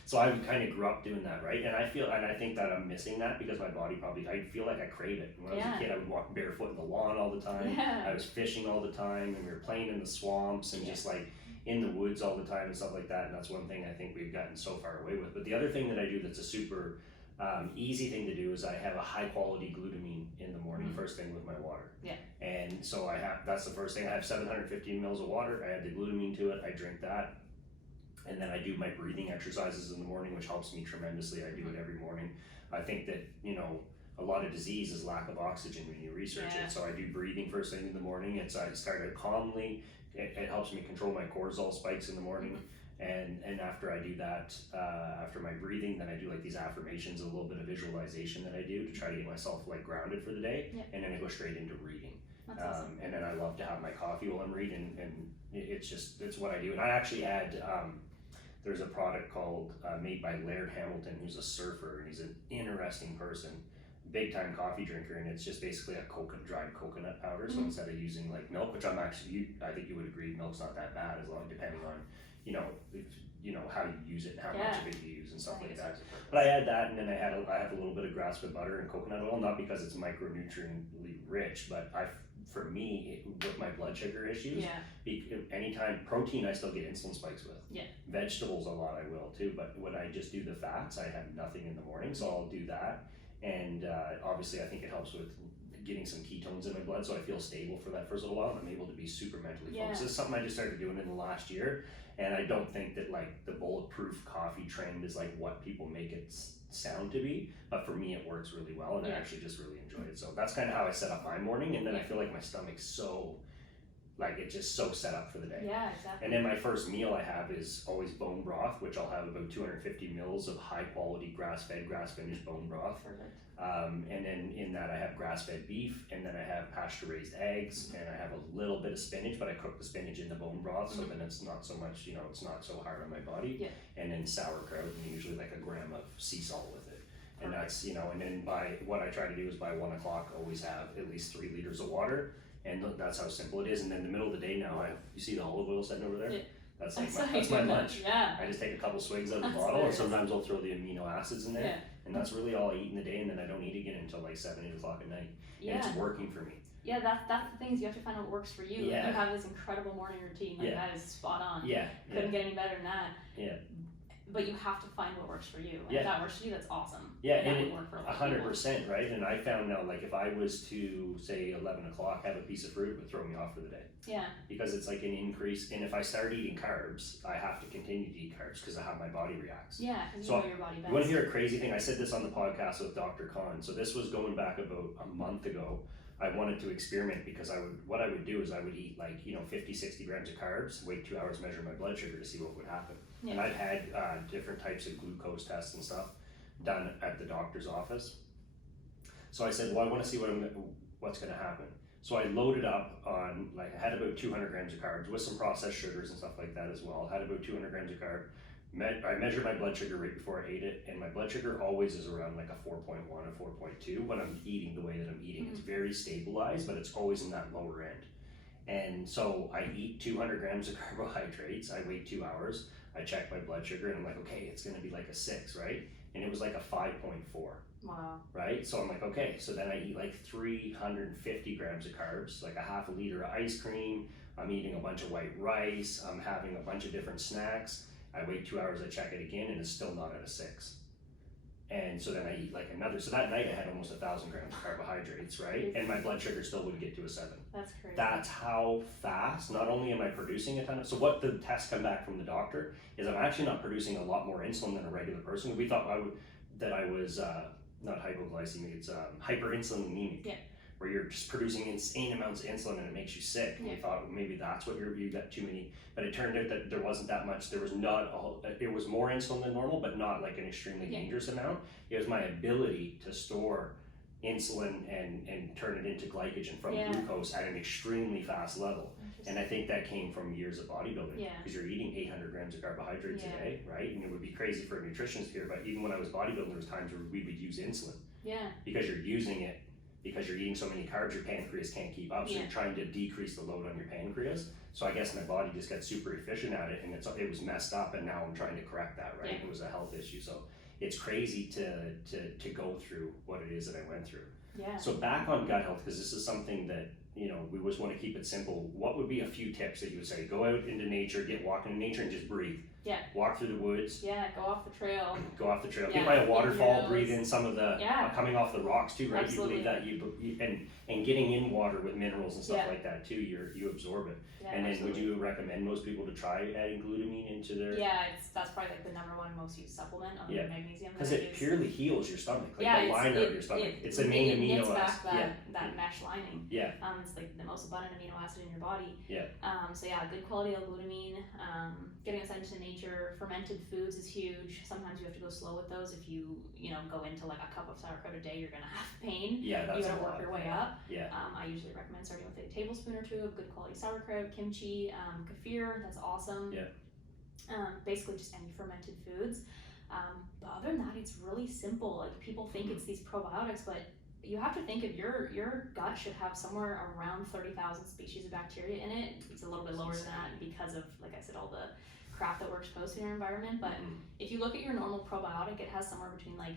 so I kind of grew up doing that, right? And I think that I'm missing that because my body probably, I feel like I crave it. When I was a kid, I would walk barefoot in the lawn all the time. I was fishing all the time, and we were playing in the swamps and just like in the woods all the time and stuff like that. And that's one thing I think we've gotten so far away with. But the other thing that I do that's a super easy thing to do is I have a high quality glutamine in the morning, first thing with my water. And so that's the first thing. I have 750 mils of water. I add the glutamine to it. I drink that. And then I do my breathing exercises in the morning, which helps me tremendously. I do it every morning. I think that, a lot of disease is lack of oxygen when you research it. So I do breathing first thing in the morning. I start it calmly. It helps me control my cortisol spikes in the morning. And after I do that, after my breathing, then I do like these affirmations, a little bit of visualization that I do to try to get myself like grounded for the day. And then I go straight into reading. That's awesome. And then I love to have my coffee while I'm reading, and it's what I do. And I actually add, there's a product called, made by Laird Hamilton, who's a surfer, and he's an interesting person, big time coffee drinker, and it's just basically a dried coconut powder. So instead of using like milk, which I think you would agree, milk's not that bad as long depending on how you use it and how much of it you use and stuff like that. But I add that, and then I have a little bit of grass-fed butter and coconut oil, not because it's micronutriently rich, but for me, with my blood sugar issues, anytime protein I still get insulin spikes with. Vegetables a lot I will too, but when I just do the fats, I have nothing in the morning, so I'll do that. And obviously I think it helps with getting some ketones in my blood, so I feel stable for that first little while, and I'm able to be super mentally focused. This is something I just started doing in the last year, and I don't think that like the bulletproof coffee trend is like what people make it sound to be, but for me it works really well, and I actually just really enjoy it. So that's kind of how I set up my morning, and then I feel like my stomach's so, like it's just so set up for the day. Yeah, exactly. And then my first meal I have is always bone broth, which I'll have about 250 mils of high quality grass-fed, grass-finished bone broth. Perfect. And then in that I have grass-fed beef, and then I have pasture-raised eggs, and I have a little bit of spinach, but I cook the spinach in the bone broth, so then it's not so much, it's not so hard on my body. And then sauerkraut, and usually like a gram of sea salt with it. And that's, and then what I try to do is by 1 o'clock always have at least 3 liters of water. And that's how simple it is. And then in the middle of the day now, you see the olive oil sitting over there? That's like that's my lunch. I just take a couple swigs out of the bottle, and sometimes I'll throw the amino acids in there. And that's really all I eat in the day, and then I don't eat again until like 7, 8 o'clock at night. And it's working for me. Yeah, that's the thing, is you have to find out what works for you. You have this incredible morning routine, like that is spot on. Couldn't get any better than that. But you have to find what works for you. And if that works for you, that's awesome. And that would work for a lot of people. 100%, right? And I found now, like if I was to say 11 o'clock have a piece of fruit, it would throw me off for the day. Because it's like an increase, and if I start eating carbs, I have to continue to eat carbs because of how my body reacts. Because you know your body best. You want to hear a crazy thing? I said this on the podcast with Dr. Khan. So this was going back about a month ago. I wanted to experiment because what I would do is I would eat like 50, 60 grams of carbs, wait 2 hours, measure my blood sugar to see what would happen. And I've had different types of glucose tests and stuff done at the doctor's office. So I said, well, I want to see what's going to happen. So I loaded up on, like, I had about 200 grams of carbs with some processed sugars and stuff like that as well. I had about 200 grams of carb. I measured my blood sugar right before I ate it, and my blood sugar always is around like a 4.1 or 4.2 when I'm eating the way that I'm eating. It's very stabilized, but it's always in that lower end. And so I eat 200 grams of carbohydrates, I wait 2 hours, I check my blood sugar, and I'm like, okay, it's gonna be like a 6, right? And it was like a 5.4. Wow. Right? So I'm like, okay, so then I eat like 350 grams of carbs, like a half a liter of ice cream, I'm eating a bunch of white rice, I'm having a bunch of different snacks. I wait 2 hours, I check it again, and it's still not at a 6. And so then I eat like another, so that night I had almost 1,000 grams of carbohydrates, right? And my blood sugar still would get to a 7. That's crazy. That's how fast, not only am I producing a ton of, so what the tests come back from the doctor is I'm actually not producing a lot more insulin than a regular person. We thought that I was not hypoglycemic, it's hyperinsulinemic. where you're just producing insane amounts of insulin and it makes you sick. And we thought, well, maybe that's what you got too many, but it turned out that there wasn't that much. There was it was more insulin than normal, but not like an extremely dangerous amount. It was my ability to store insulin and turn it into glycogen from glucose at an extremely fast level. And I think that came from years of bodybuilding, because you're eating 800 grams of carbohydrates a day, right? And it would be crazy for a nutritionist here, but even when I was bodybuilding, there was times where we would use insulin. Because you're using it, because you're eating so many carbs, your pancreas can't keep up. So you're trying to decrease the load on your pancreas. So I guess my body just got super efficient at it, and it was messed up, and now I'm trying to correct that, right? It was a health issue. So it's crazy to go through what it is that I went through. So back on gut health, because this is something that, you know, we always want to keep it simple. What would be a few tips that you would say? Go out into nature, get walking in nature, and just breathe. Walk through the woods. Go off the trail. Go off the trail. Get by a waterfall. Breathe in some of the coming off the rocks too, right? Absolutely. You believe that and getting in water with minerals and stuff like that too. You absorb it. And then would you recommend most people to try adding glutamine into their? That's probably like the number one most used supplement on the magnesium. Because it purely heals your stomach, like the lining of your stomach. It's the main amino acid. Back that mesh lining. It's like the most abundant amino acid in your body. So good quality L-glutamine. Getting us into nature. Fermented foods is huge. Sometimes you have to go slow with those. If you go into like a cup of sauerkraut a day, you're gonna have pain. That's you gotta work your way up. I usually recommend starting with a tablespoon or two of good quality sauerkraut, kimchi, kefir. That's awesome. Basically just any fermented foods. But other than that, it's really simple. Like people think it's these probiotics, but you have to think of your gut should have somewhere around 30,000 species of bacteria in it. It's a little bit lower than that because of, like I said, all the crap that we're exposed to in our environment. But if you look at your normal probiotic, it has somewhere between like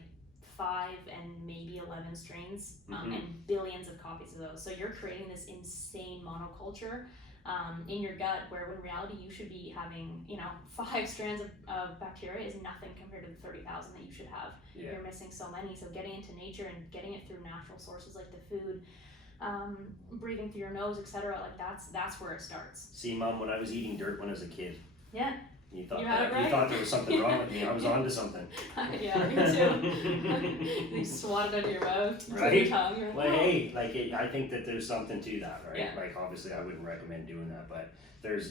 5 and maybe 11 strains and billions of copies of those. So you're creating this insane monoculture in your gut, where in reality you should be having 5 strands of bacteria is nothing compared to the 30,000 that you should have. You're missing so many. So getting into nature and getting it through natural sources like the food, breathing through your nose, etc. Like that's where it starts. See, Mom, when I was eating dirt when I was a kid, you thought you thought there was something wrong with me. I was onto something. Me too. You swat it under your mouth, right? Your tongue. You're like, hey, I think that there's something to that, right? Like, obviously, I wouldn't recommend doing that, but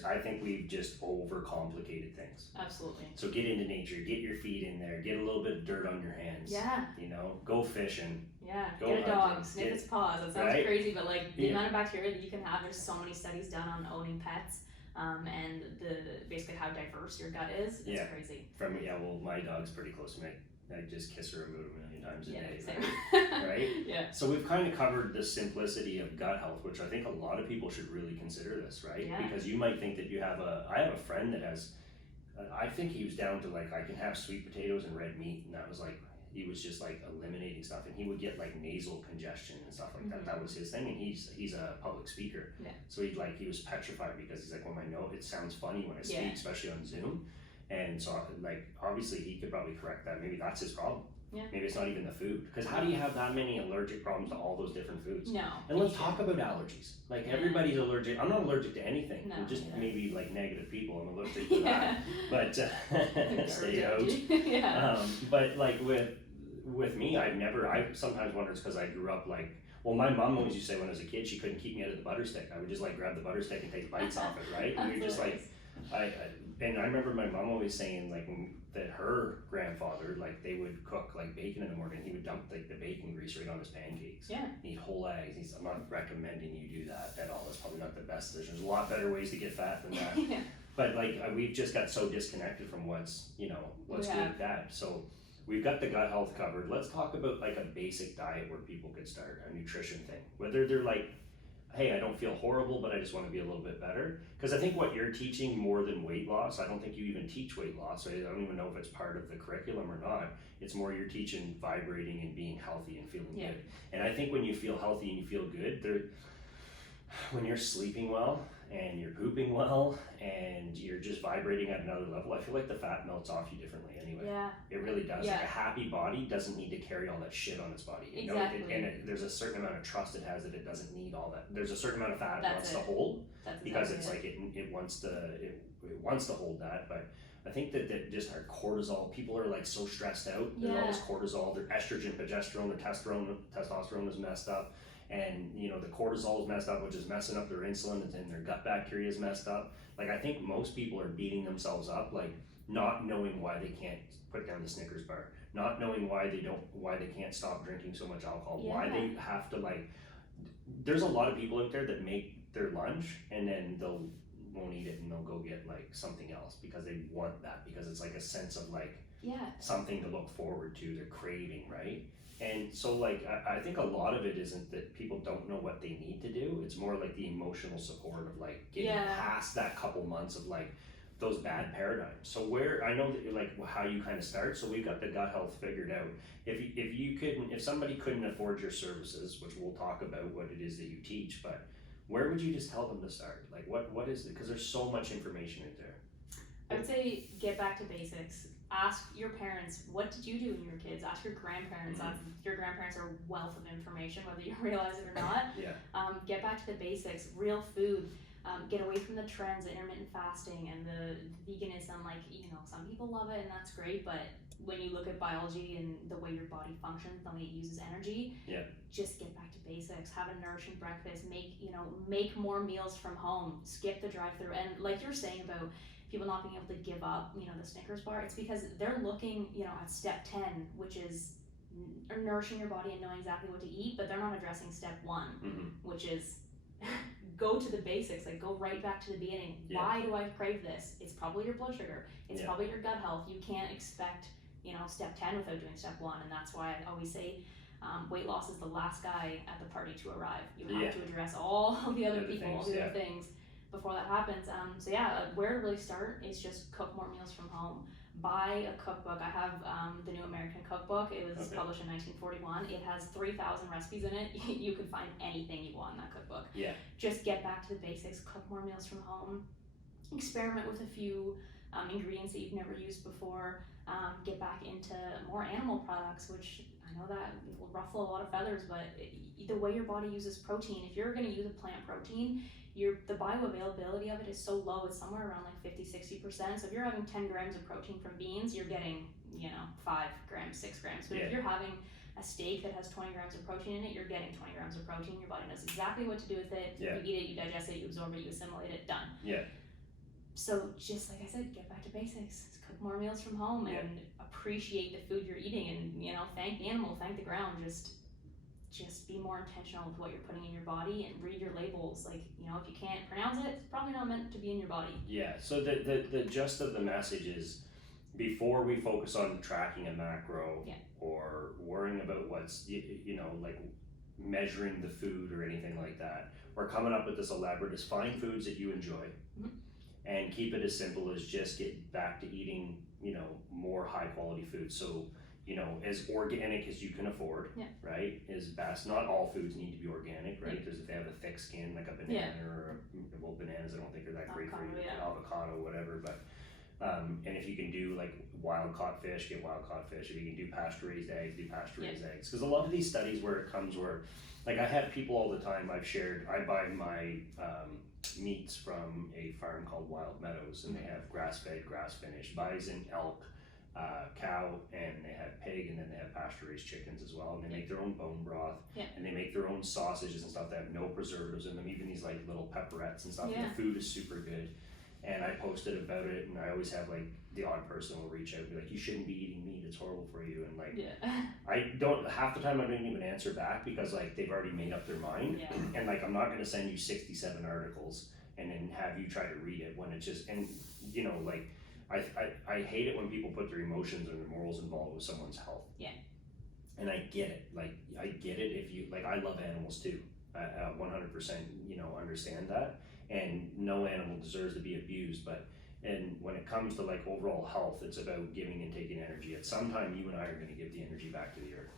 I think we've just overcomplicated things. Absolutely. So get into nature, get your feet in there, get a little bit of dirt on your hands. Go fishing. Get a dog, sniff its paws. That sounds crazy, but like the amount of bacteria that you can have. There's so many studies done on owning pets. And basically how diverse your gut is. It's crazy. Well, my dog's pretty close to me. I just kiss her about 1,000,000 times a day. Same. Right? So we've kind of covered the simplicity of gut health, which I think a lot of people should really consider this, right? Because you might think that I have a friend that has, I think he was down to like, I can have sweet potatoes and red meat, and that was like, he was just like eliminating stuff, and he would get like nasal congestion and stuff like that. That was his thing, and he's a public speaker. So he was petrified because he's like, well, it sounds funny when I speak, especially on Zoom. And so like, obviously he could probably correct that. Maybe that's his problem. Maybe it's not even the food. Because how do you have that many allergic problems to all those different foods? No. And let's talk about allergies. Like everybody's allergic. I'm not allergic to anything. I'm just maybe like negative people. I'm allergic to that. But stay out. But like with me, I sometimes wonder it's because I grew up like, well, my mom always used to say when I was a kid, she couldn't keep me out of the butter stick. I would just like grab the butter stick and take bites off it, right? And you're just like, and I remember my mom always saying like that her grandfather, like they would cook like bacon in the morning, he would dump like the bacon grease right on his pancakes. Eat whole eggs. I'm not recommending you do that at all. It's probably not the best. There's a lot better ways to get fat than that. But like we've just got so disconnected from what's good and bad. So we've got the gut health covered. Let's talk about like a basic diet where people could start, a nutrition thing. Whether they're like, hey, I don't feel horrible, but I just want to be a little bit better. Because I think what you're teaching more than weight loss, I don't think you even teach weight loss. So I don't even know if it's part of the curriculum or not. It's more you're teaching vibrating and being healthy and feeling good. And I think when you feel healthy and you feel good, when you're sleeping well and you're pooping well and you're just vibrating at another level, I feel like the fat melts off you differently anyway. It really does. Like a happy body doesn't need to carry all that shit on its body. There's a certain amount of trust it has that it doesn't need all that. There's a certain amount of fat it wants to hold because it's like it wants to hold that. But I think that just our cortisol, people are like so stressed out. There's all this cortisol, their estrogen, progesterone, their testosterone is messed up. and you know the cortisol is messed up, which is messing up their insulin, and their gut bacteria is messed up. Like I think most people are beating themselves up, like not knowing why they can't put down the Snickers bar, not knowing why they can't stop drinking so much alcohol, why they have to like. There's a lot of people out there that make their lunch and then won't eat it and they'll go get like something else because they want that, because it's like a sense of like something to look forward to, they're craving, right? And so like I think a lot of it isn't that people don't know what they need to do, it's more like the emotional support of like getting past that couple months of like those bad paradigms. So where I know that you're like how you kind of start, so we've got the gut health figured out. If somebody couldn't afford your services, which we'll talk about what it is that you teach, but where would you just tell them to start? Like what is it? Because there's so much information out there. I would say get back to basics. Ask your parents, what did you do when you were kids? Ask your grandparents. Your grandparents are a wealth of information, whether you realize it or not. Get back to the basics, real food. Get away from the trends, the intermittent fasting and the veganism. Like, you know, some people love it and that's great, but when you look at biology and the way your body functions, the way it uses energy, just get back to basics. Have a nourishing breakfast. Make more meals from home. Skip the drive-through. And like you're saying about people not being able to give up, you know, the Snickers bar, it's because they're looking, you know, at step 10, which is nourishing your body and knowing exactly what to eat, but they're not addressing step 1, which is go to the basics, like go right back to the beginning. Why do I crave this? It's probably your blood sugar. It's probably your gut health. You can't expect, you know, step 10 without doing step 1, and that's why I always say weight loss is the last guy at the party to arrive. You have to address all the other people, all the other things before that happens. Where to really start is just cook more meals from home. Buy a cookbook. I have the New American Cookbook. It was published in 1941. It has 3,000 recipes in it. You can find anything you want in that cookbook. Just get back to the basics. Cook more meals from home. Experiment with a few ingredients that you've never used before. Get back into more animal products, which I know that will ruffle a lot of feathers, but the way your body uses protein, if you're going to use a plant protein, the bioavailability of it is so low, it's somewhere around like 50-60%. So if you're having 10 grams of protein from beans, you're getting, 5 grams, 6 grams. But if you're having a steak that has 20 grams of protein in it, you're getting 20 grams of protein. Your body knows exactly what to do with it. You eat it, you digest it, you absorb it, you assimilate it, done. So just like I said, get back to basics. Cook more meals from home and appreciate the food you're eating, and thank the animal, thank the ground. Just be more intentional with what you're putting in your body and read your labels. Like, if you can't pronounce it, it's probably not meant to be in your body. So the gist of the message is, before we focus on tracking a macro or worrying about what's, like measuring the food or anything like that, we're coming up with this elaborate, is find foods that you enjoy and keep it as simple as just get back to eating, more high quality food. So, as organic as you can afford, right, is best. Not all foods need to be organic, right? Because if they have a thick skin, like a banana well, bananas I don't think are that great for you, avocado, whatever, but and if you can do like wild caught fish, get wild caught fish. If you can do pasture raised eggs, do pasture raised eggs. Because a lot of these studies where like I have people all the time, I buy my meats from a farm called Wild Meadows, and they have grass fed, grass finished, bison, elk, cow, and they have pig, and then they have pasture raised chickens as well, and they make their own bone broth, and they make their own sausages and stuff that have no preservatives in them, even these like little pepperettes and stuff, and the food is super good. And I posted about it, and I always have like the odd person will reach out and be like, you shouldn't be eating meat, it's horrible for you, and like half the time I don't even answer back, because like they've already made up their mind, and like I'm not going to send you 67 articles and then have you try to read it when it's just, and like I hate it when people put their emotions and their morals involved with someone's health. And I get it. Like, I get it if you, like, I love animals too. 100%, understand that. And no animal deserves to be abused. And when it comes to like overall health, it's about giving and taking energy. At some time, you and I are going to give the energy back to the earth.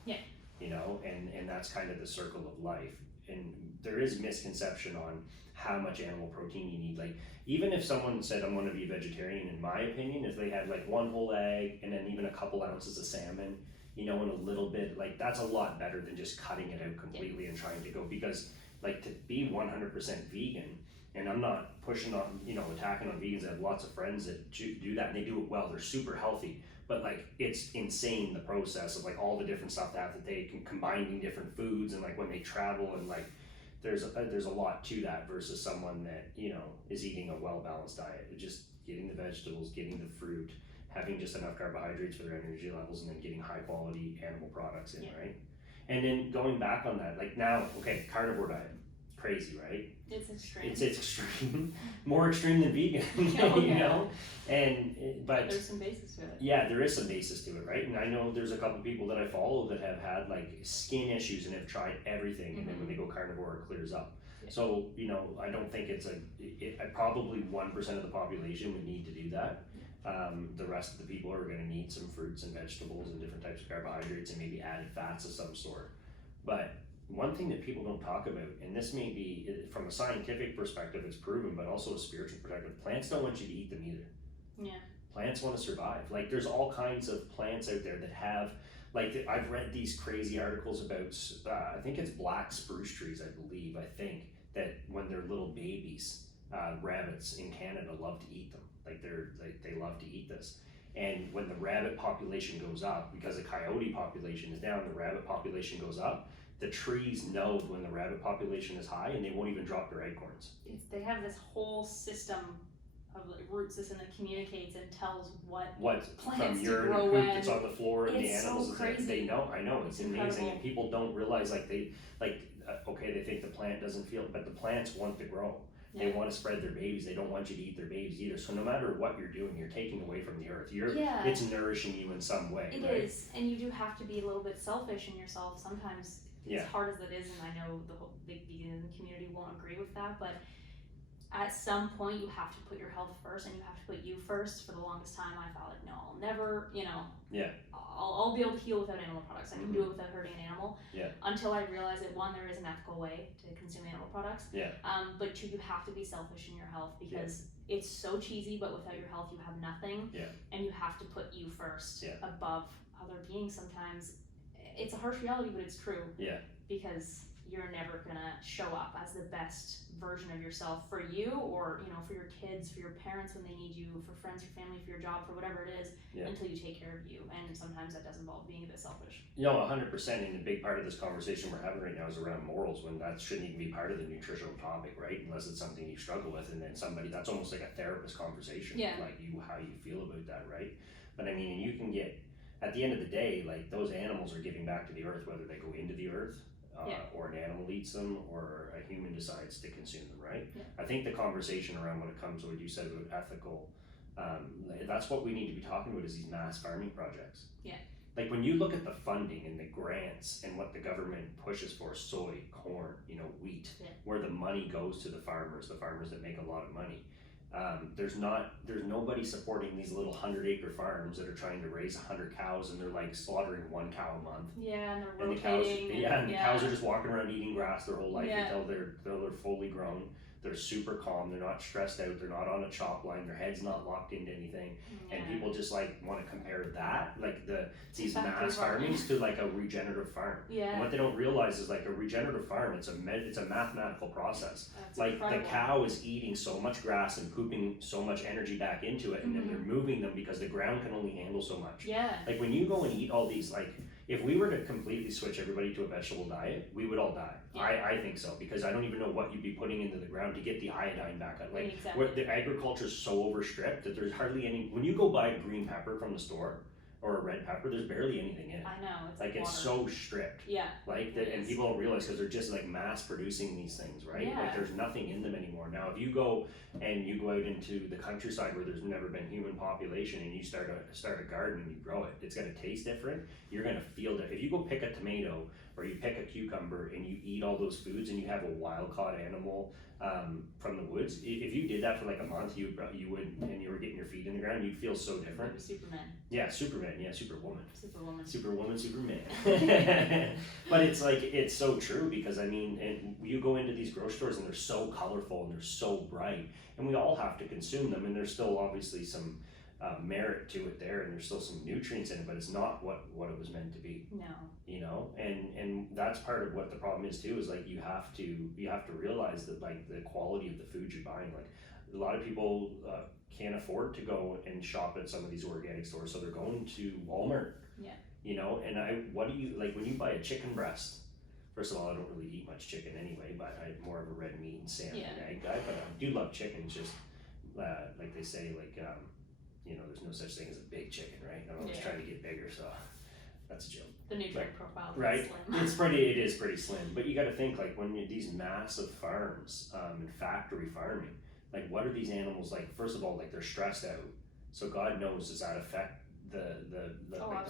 And that's kind of the circle of life. And there is misconception on how much animal protein you need. Like, even if someone said, I'm going to be vegetarian, in my opinion, if they had like one whole egg and then even a couple ounces of salmon, and a little bit, like that's a lot better than just cutting it out completely and trying to go, because like to be 100% vegan, and I'm not pushing on, you know, attacking on vegans. I have lots of friends that do that and they do it well. They're super healthy, but like it's insane the process of like all the different stuff that they can combining different foods, and like when they travel, and like there's a lot to that versus someone that, you know, is eating a well-balanced diet. It's just getting the vegetables, getting the fruit, having just enough carbohydrates for their energy levels, and then getting high quality animal products in, right? And then going back on that, like now, okay, carnivore diet, crazy, right? It's extreme. It's extreme, more extreme than vegan, you know? But there's some basis to it. Yeah, there is some basis to it, right? And I know there's a couple people that I follow that have had like skin issues and have tried everything, and then when they go carnivore, it clears up. Yeah. So, you know, I don't think it's probably 1% of the population would need to do that. The rest of the people are going to need some fruits and vegetables and different types of carbohydrates and maybe added fats of some sort. But one thing that people don't talk about, and this may be from a scientific perspective, it's proven, but also a spiritual perspective, plants don't want you to eat them either. Yeah. Plants want to survive. Like there's all kinds of plants out there that have, like I've read these crazy articles about, I think it's black spruce trees, I think, that when they're little babies, rabbits in Canada love to eat them. Like they love to eat this. And when the rabbit population goes up, because the coyote population is down, the rabbit population goes up, the trees know when the rabbit population is high, and they won't even drop their acorns. They have this whole system of like root system that communicates and tells what plants from your to grow poop when. that's on the floor and the It's animals. so crazy. They know. I know, it's amazing, incredible. and people don't realize okay, they think the plant doesn't feel it, but the plants want to grow. Yeah. They want to spread their babies. They don't want you to eat their babies either. So no matter what you're doing, you're taking away from the earth. It's nourishing you in some way. It right? is, and you do have to be a little bit selfish in yourself sometimes. As hard as it is, and I know the whole big vegan community won't agree with that, but at some point you have to put your health first, and you have to put you first. For the longest time I thought like, no, I'll never, you know, I'll be able to heal without animal products. I can do it without hurting an animal. Until I realized that one, there is an ethical way to consume animal products. But two, you have to be selfish in your health, because it's so cheesy, but without your health you have nothing. And you have to put you first above other beings. Sometimes it's a harsh reality, but it's true. Because you're never gonna show up as the best version of yourself for you, or you know, for your kids, for your parents when they need you, for friends, for family, for your job, for whatever it is, until you take care of you. And sometimes that does involve being a bit selfish. 100%. And a big part of this conversation we're having right now is around morals, when that shouldn't even be part of the nutritional topic, right? Unless it's something you struggle with, and then that's almost like a therapist conversation, like how you feel about that, right? But I mean, you can get, at the end of the day, like those animals are giving back to the earth, whether they go into the earth or an animal eats them, or a human decides to consume them, right? I think the conversation around when it comes to what you said about ethical, that's what we need to be talking about, is these mass farming projects. Like when you look at the funding and the grants and what the government pushes for, soy, corn, you know, wheat, where the money goes to the farmers that make a lot of money. There's nobody supporting these little 100-acre farms that are trying to raise 100 cows, and they're like slaughtering 1 cow a month. And they're rotating. The cows are just walking around eating grass their whole life until they're fully grown. They're super calm. They're not stressed out. They're not on a chop line. Their head's not locked into anything. And people just like want to compare that, like these mass farmings, to like a regenerative farm. And what they don't realize is like a regenerative farm, it's a mathematical process. That's like incredible. The cow is eating so much grass and pooping so much energy back into it, and then they're moving them because the ground can only handle so much. Like when you go and eat all these, like if we were to completely switch everybody to a vegetable diet, we would all die. I think so, because I don't even know what you'd be putting into the ground to get the iodine back up. Like the agriculture is so overstripped that there's hardly any. When you go buy a green pepper from the store or a red pepper, there's barely anything in it. I know, it's like it's so stripped. Like that, and people don't realize, because they're just like mass producing these things, right? Like there's nothing in them anymore. Now, if you go out into the countryside where there's never been human population, and you start a garden and you grow it, it's gonna taste different. You're gonna feel that. If you go pick a tomato or you pick a cucumber and you eat all those foods, and you have a wild caught animal from the woods, if you did that for like a month, you would, and you were getting your feet in the ground, you'd feel so different. Superman. Superwoman. Superman. Superman. But it's like, it's so true, because I mean, and you go into these grocery stores and they're so colorful and they're so bright, and we all have to consume them, and there's still obviously some merit to it there, and there's still some nutrients in it, but it's not what it was meant to be. No. You know, and that's part of what the problem is too, is like you have to realize that like the quality of the food you're buying, like a lot of people can't afford to go and shop at some of these organic stores, so they're going to Walmart. Yeah. You know, and what do you like when you buy a chicken breast? First of all, I don't really eat much chicken anyway, but I'm more of a red meat and salmon and egg guy, but I do love chicken. It's just like they say, like you know, there's no such thing as a big chicken, right? I'm always trying to get bigger, so that's a joke. The nutrient profile is right? slim. It is pretty slim, but you got to think like when you're these massive farms and factory farming, like what are these animals like? First of all, like they're stressed out, so God knows, does that affect the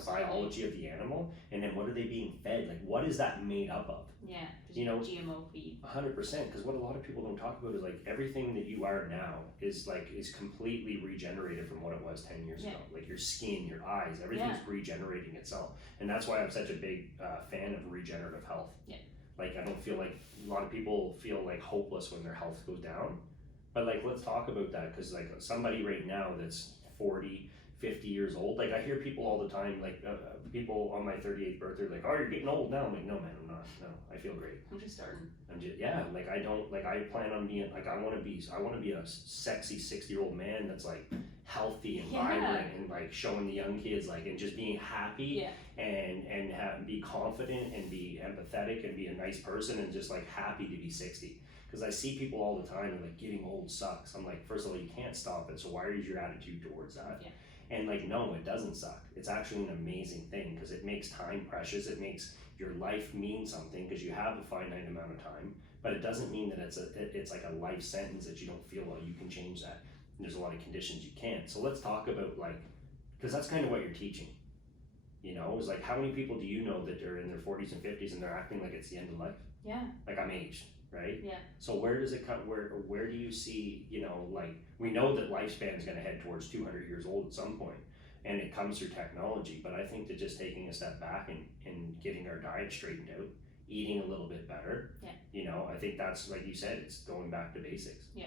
biology of the animal? And then what are they being fed? Like what is that made up of? Yeah, you know, GMO feed. 100%, because what a lot of people don't talk about is like everything that you are now is completely regenerated from what it was 10 years ago. Like your skin, your eyes, everything's regenerating itself, and that's why I'm such a big fan of regenerative health. Yeah. Like I don't feel like a lot of people feel like hopeless when their health goes down, but like let's talk about that, because like somebody right now that's 40, 50 years old, like I hear people all the time, like people on my 38th birthday, like, oh, you're getting old now. I'm like, no man, I'm not. No, I feel great. I'm just starting. Like I plan on being like, I want to be a sexy 60-year-old man that's like healthy and vibrant and like showing the young kids like, and just being happy and be confident and be empathetic and be a nice person and just like happy to be 60. Because I see people all the time and like getting old sucks. I'm like, first of all, you can't stop it. So why is your attitude towards that? Yeah. And like, no, it doesn't suck. It's actually an amazing thing because it makes time precious. It makes your life mean something because you have a finite amount of time. But it doesn't mean that it's like a life sentence that you don't feel well. You can change that. And there's a lot of conditions you can't. So let's talk about like, because that's kind of what you're teaching. You know, it's like how many people do you know that are in their 40s and 50s and they're acting like it's the end of life? Yeah. Like I'm aged. Right? Yeah. So where does it come? Where do you see? You know, like we know that lifespan is going to head towards 200 years old at some point, and it comes through technology. But I think that just taking a step back and getting our diet straightened out, eating a little bit better. Yeah. You know, I think that's like you said, it's going back to basics. Yeah.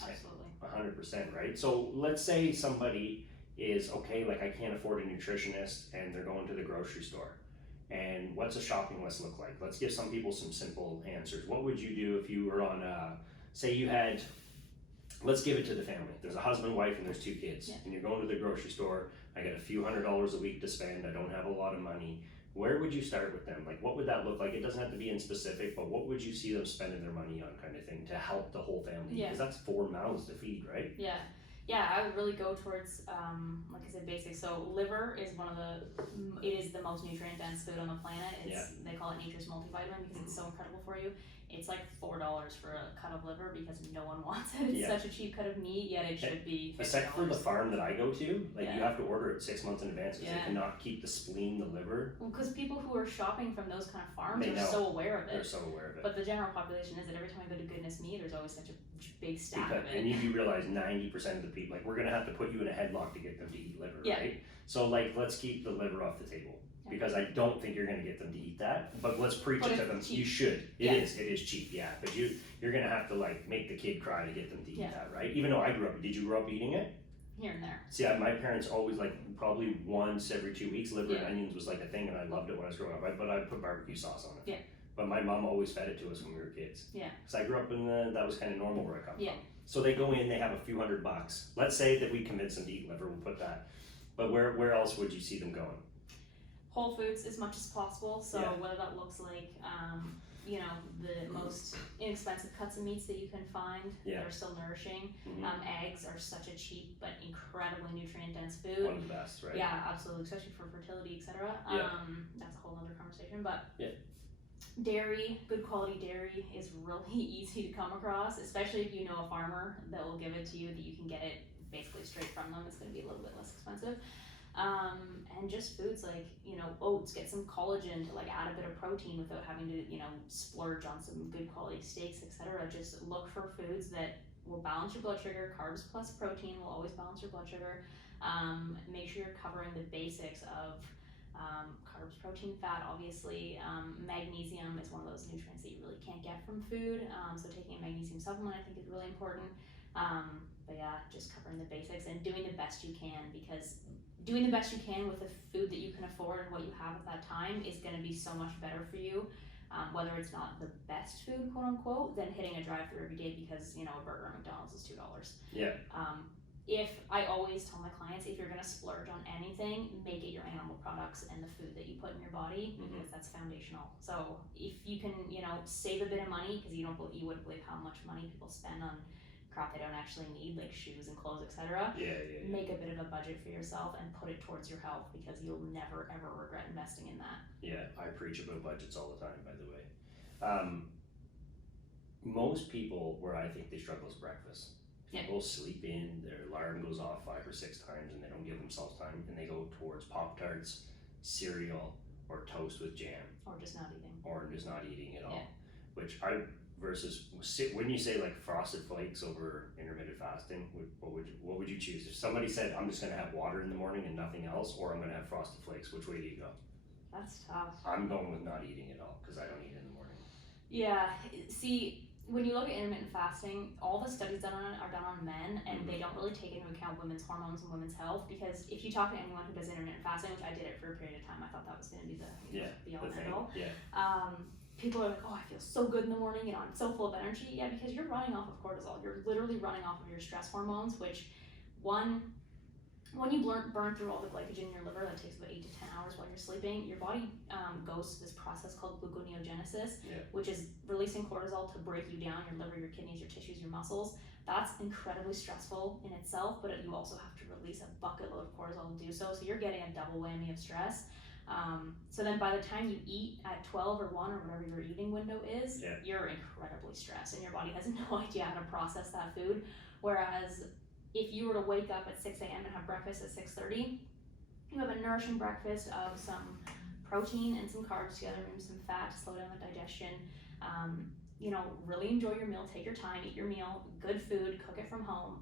Absolutely. 100%. Right. So let's say somebody is okay, like I can't afford a nutritionist, and they're going to the grocery store. And what's a shopping list look like? Let's give some people some simple answers. What would you do if you were on say you had, let's give it to the family. There's a husband, wife, and there's 2 kids. And you're going to the grocery store. I got a few $100s a week to spend. I don't have a lot of money. Where would you start with them? Like, what would that look like? It doesn't have to be in specific, but what would you see them spending their money on kind of thing to help the whole family? Because that's 4 mouths to feed, right? Yeah. Yeah, I would really go towards, like I said, basics. So liver is it is the most nutrient dense food on the planet. They call it nature's multivitamin because it's so incredible for you. It's like $4 for a cut of liver because no one wants it. It's such a cheap cut of meat, yet it should be $50. Except for the farm that I go to, like you have to order it 6 months in advance because they cannot keep the spleen, the liver. Well, because people who are shopping from those kind of farms are so aware of it. They're so aware of it. But the general population is that every time I go to Goodness Me, there's always such a big stack of it. And you do realize 90% of the people, like we're gonna have to put you in a headlock to get them to eat liver, right? So like, let's keep the liver off the table. Because I don't think you're going to get them to eat that, but let's preach it to them. Cheap. You should. It is cheap, but you're going to have to like make the kid cry to get them to eat that, right? Even though I grew up, did you grow up eating it? Here and there. See, my parents always like probably once every 2 weeks, liver and onions was like a thing, and I loved it when I was growing up. But I put barbecue sauce on it. Yeah. But my mom always fed it to us when we were kids. Yeah. Because I grew up that was kind of normal where I come from. So they go in, they have a few $100. Let's say that we convince them to eat liver, we'll put that. But where else would you see them going? Whole foods as much as possible. So whether that looks like, you know, the most inexpensive cuts of meats that you can find that are still nourishing. Eggs are such a cheap but incredibly nutrient dense food. One of the best, right? Yeah, absolutely, especially for fertility, etc. That's a whole other conversation. But dairy, good quality dairy is really easy to come across, especially if you know a farmer that will give it to you, that you can get it basically straight from them. It's going to be a little bit less expensive. And just foods like, you know, oats, get some collagen to like add a bit of protein without having to, you know, splurge on some good quality steaks, etc. Just look for foods that will balance your blood sugar. Carbs plus protein will always balance your blood sugar. Make sure you're covering the basics of carbs, protein, fat, obviously. Magnesium is one of those nutrients that you really can't get from food. So taking a magnesium supplement I think is really important. But yeah, just covering the basics and doing the best you can, because doing the best you can with the food that you can afford and what you have at that time is going to be so much better for you. Whether it's not the best food, quote unquote, than hitting a drive-through every day because, you know, a burger at McDonald's is $2. Yeah. If I always tell my clients, if you're going to splurge on anything, make it your animal products and the food that you put in your body, because that's foundational. So if you can, you know, save a bit of money, because you wouldn't believe how much money people spend on crap they don't actually need, like shoes and clothes, etc. Make a bit of a budget for yourself and put it towards your health, because you'll never ever regret investing in that. Yeah, I preach about budgets all the time, by the way. Most people, where I think they struggle, is breakfast. People sleep in, their alarm goes off 5 or 6 times and they don't give themselves time, and they go towards Pop-Tarts, cereal, or toast with jam. Or just not eating. Or just not eating at all. Which when you say like Frosted Flakes over intermittent fasting, what would you choose? If somebody said, I'm just going to have water in the morning and nothing else, or I'm going to have Frosted Flakes, which way do you go? That's tough. I'm going with not eating at all, because I don't eat in the morning. Yeah, see, when you look at intermittent fasting, all the studies done on it are done on men, and they don't really take into account women's hormones and women's health, because if you talk to anyone who does intermittent fasting, which I did it for a period of time, I thought that was going to be the all and end all. People are like, oh, I feel so good in the morning, you know, I'm so full of energy. Yeah, because you're running off of cortisol. You're literally running off of your stress hormones, which when you burn through all the glycogen in your liver, that takes about 8 to 10 hours while you're sleeping, your body goes to this process called gluconeogenesis, which is releasing cortisol to break you down, your liver, your kidneys, your tissues, your muscles. That's incredibly stressful in itself, but you also have to release a bucket load of cortisol to do so. So you're getting a double whammy of stress. So then by the time you eat at 12 or 1 or whatever your eating window is, you're incredibly stressed, and your body has no idea how to process that food. Whereas if you were to wake up at 6 a.m. and have breakfast at 6:30, you have a nourishing breakfast of some protein and some carbs together, maybe some fat to slow down the digestion. You know, really enjoy your meal, take your time, eat your meal, good food, cook it from home.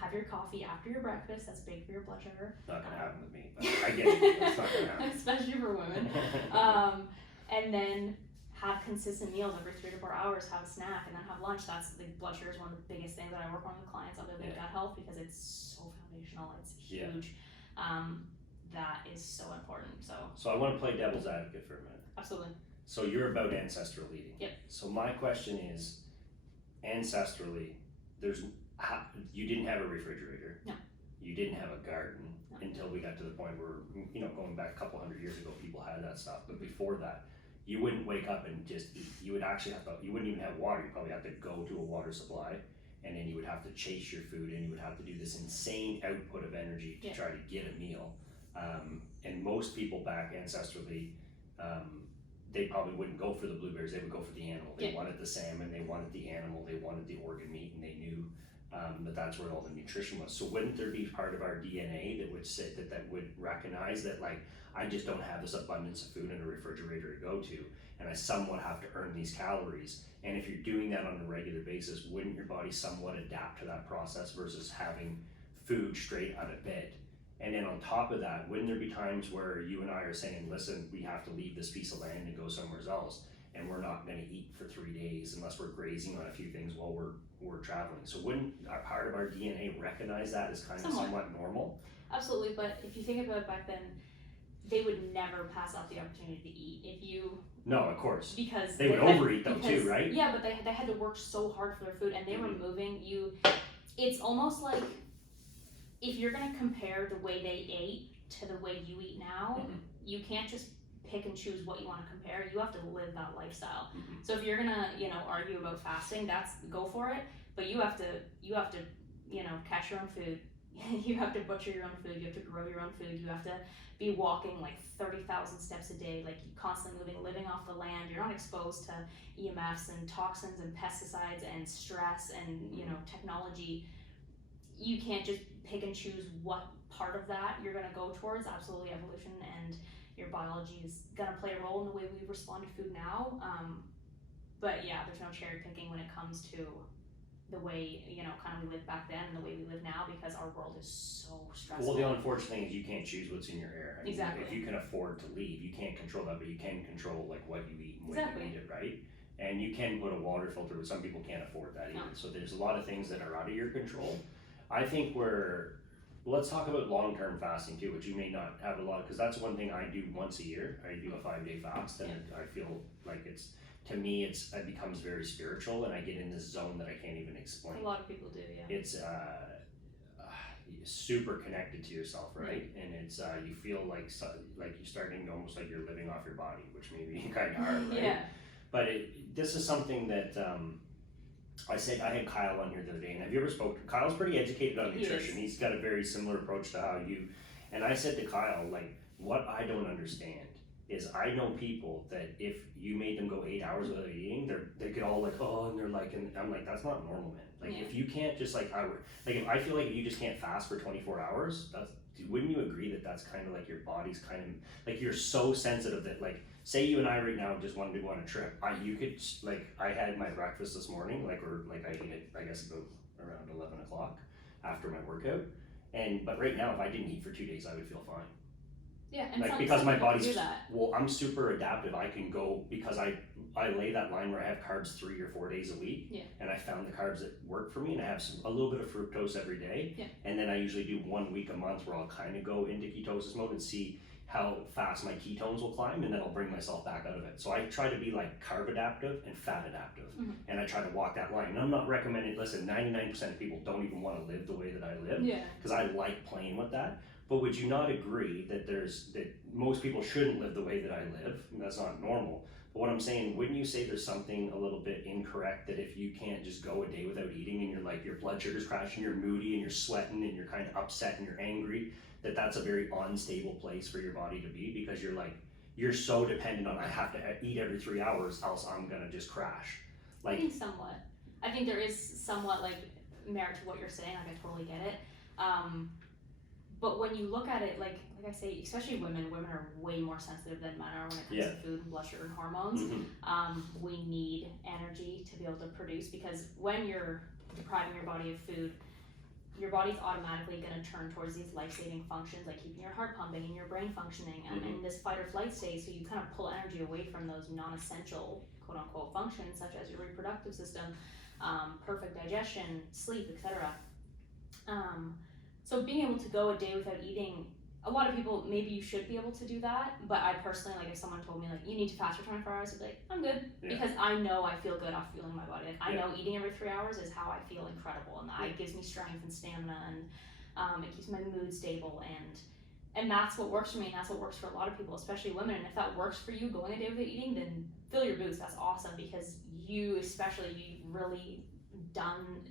Have your coffee after your breakfast. That's big for your blood sugar. Not gonna happen with me, but I get it. It's not gonna happen. Especially for women. And then have consistent meals every 3 to 4 hours. Have a snack, and then have lunch. That's the blood sugar is one of the biggest things that I work on with clients on their gut health, because it's so foundational. It's huge. That is so important. So I want to play devil's advocate for a minute. Absolutely. So you're about ancestral eating. Yep. So my question is, ancestrally, you didn't have a refrigerator. No. You didn't have a garden until we got to the point where, you know, going back a couple hundred years ago, people had that stuff. But before that, you wouldn't wake up and just eat. You would actually you wouldn't even have water. You'd probably have to go to a water supply, and then you would have to chase your food, and you would have to do this insane output of energy to try to get a meal. And most people back ancestrally, they probably wouldn't go for the blueberries. They would go for the animal. They wanted the salmon, they wanted the animal, they wanted the organ meat, and they knew that that's where all the nutrition was. So wouldn't there be part of our DNA that would that would recognize that, like, I just don't have this abundance of food in a refrigerator to go to, and I somewhat have to earn these calories? And if you're doing that on a regular basis, wouldn't your body somewhat adapt to that process versus having food straight out of bed? And then on top of that, wouldn't there be times where you and I are saying, listen, we have to leave this piece of land and go somewhere else, and we're not going to eat for 3 days unless we're grazing on a few things while we're traveling? So wouldn't a part of our DNA recognize that as kind of somewhat normal? Absolutely, but if you think about it, back then, they would never pass up the opportunity to eat. No, of course. Because they would overeat though too, right? Yeah, but they had to work so hard for their food, and they were moving. It's almost like, if you're going to compare the way they ate to the way you eat now, you can't just pick and choose what you want to compare. You have to live that lifestyle. So if you're going to, argue about fasting, go for it. But you have to, catch your own food. You have to butcher your own food. You have to grow your own food. You have to be walking like 30,000 steps a day, like constantly moving, living off the land. You're not exposed to EMFs and toxins and pesticides and stress and, technology. You can't just pick and choose what part of that you're going to go towards. Absolutely, evolution and your biology is going to play a role in the way we respond to food now. But yeah, there's no cherry picking when it comes to the way, kind of we lived back then and the way we live now, because our world is so stressful. Well, the unfortunate thing is you can't choose what's in your air. Exactly. If you can afford to leave, you can't control that, but you can control like what you eat and when you eat it, right? And you can put a water filter, but some people can't afford that either. So there's a lot of things that are out of your control. I think let's talk about long-term fasting too, which you may not have a lot, because that's one thing I do once a year. I do a 5-day fast, and I feel like to me, it becomes very spiritual, and I get in this zone that I can't even explain. A lot of people do, yeah. It's super connected to yourself, right? And it's you feel like you're starting almost like you're living off your body, which maybe you kind of are, right? Yeah. But this is something that I had Kyle on here the other day, and have you ever spoken? Kyle's pretty educated on nutrition. He's got a very similar approach to how you. And I said to Kyle, like, what I don't understand is I know people that if you made them go 8 hours without eating, they get all like, oh, and they're like, and I'm like, that's not normal, man. Like, if you can't just if I feel like you just can't fast for 24 hours, wouldn't you agree that that's kind of like your body's kind of like, you're so sensitive that, like, say you and I right now just wanted to go on a trip. You could, like, I had my breakfast this morning, I ate it, I guess about around 11 o'clock after my workout. But right now, if I didn't eat for 2 days, I would feel fine. Yeah, and because my body's, I'm super adaptive. I can go, because I lay that line where I have carbs 3 or 4 days a week, and I found the carbs that work for me, and I have a little bit of fructose every day, and then I usually do 1 week a month where I'll kind of go into ketosis mode and see how fast my ketones will climb, and then I'll bring myself back out of it. So I try to be like carb adaptive and fat adaptive, and I try to walk that line. And I'm not recommending, listen, 99% of people don't even want to live the way that I live, because I like playing with that. But would you not agree that most people shouldn't live the way that I live? And that's not normal. But what I'm saying, wouldn't you say there's something a little bit incorrect, that if you can't just go a day without eating, and you're like, your blood sugar's crashing, you're moody, and you're sweating, and you're kind of upset, and you're angry, that's a very unstable place for your body to be, because you're so dependent on, I have to eat every 3 hours, else I'm gonna just crash. I think somewhat. I think there is somewhat merit to what you're saying. I totally get it. But when you look at it, like I say, especially women are way more sensitive than men are when it comes to food and blood sugar and hormones. We need energy to be able to produce, because when you're depriving your body of food, your body's automatically going to turn towards these life-saving functions, like keeping your heart pumping and your brain functioning, and in this fight or flight state. So you kind of pull energy away from those non-essential, quote-unquote, functions, such as your reproductive system, perfect digestion, sleep, etc. So being able to go a day without eating, a lot of people, maybe you should be able to do that, but I personally, if someone told me, you need to fast for 24 hours, I'd be like, I'm good, because I know I feel good off fueling my body. I know eating every 3 hours is how I feel incredible, and it gives me strength and stamina, and it keeps my mood stable, and that's what works for me, and that's what works for a lot of people, especially women. And if that works for you, going a day without eating, then fill your boots. That's awesome, because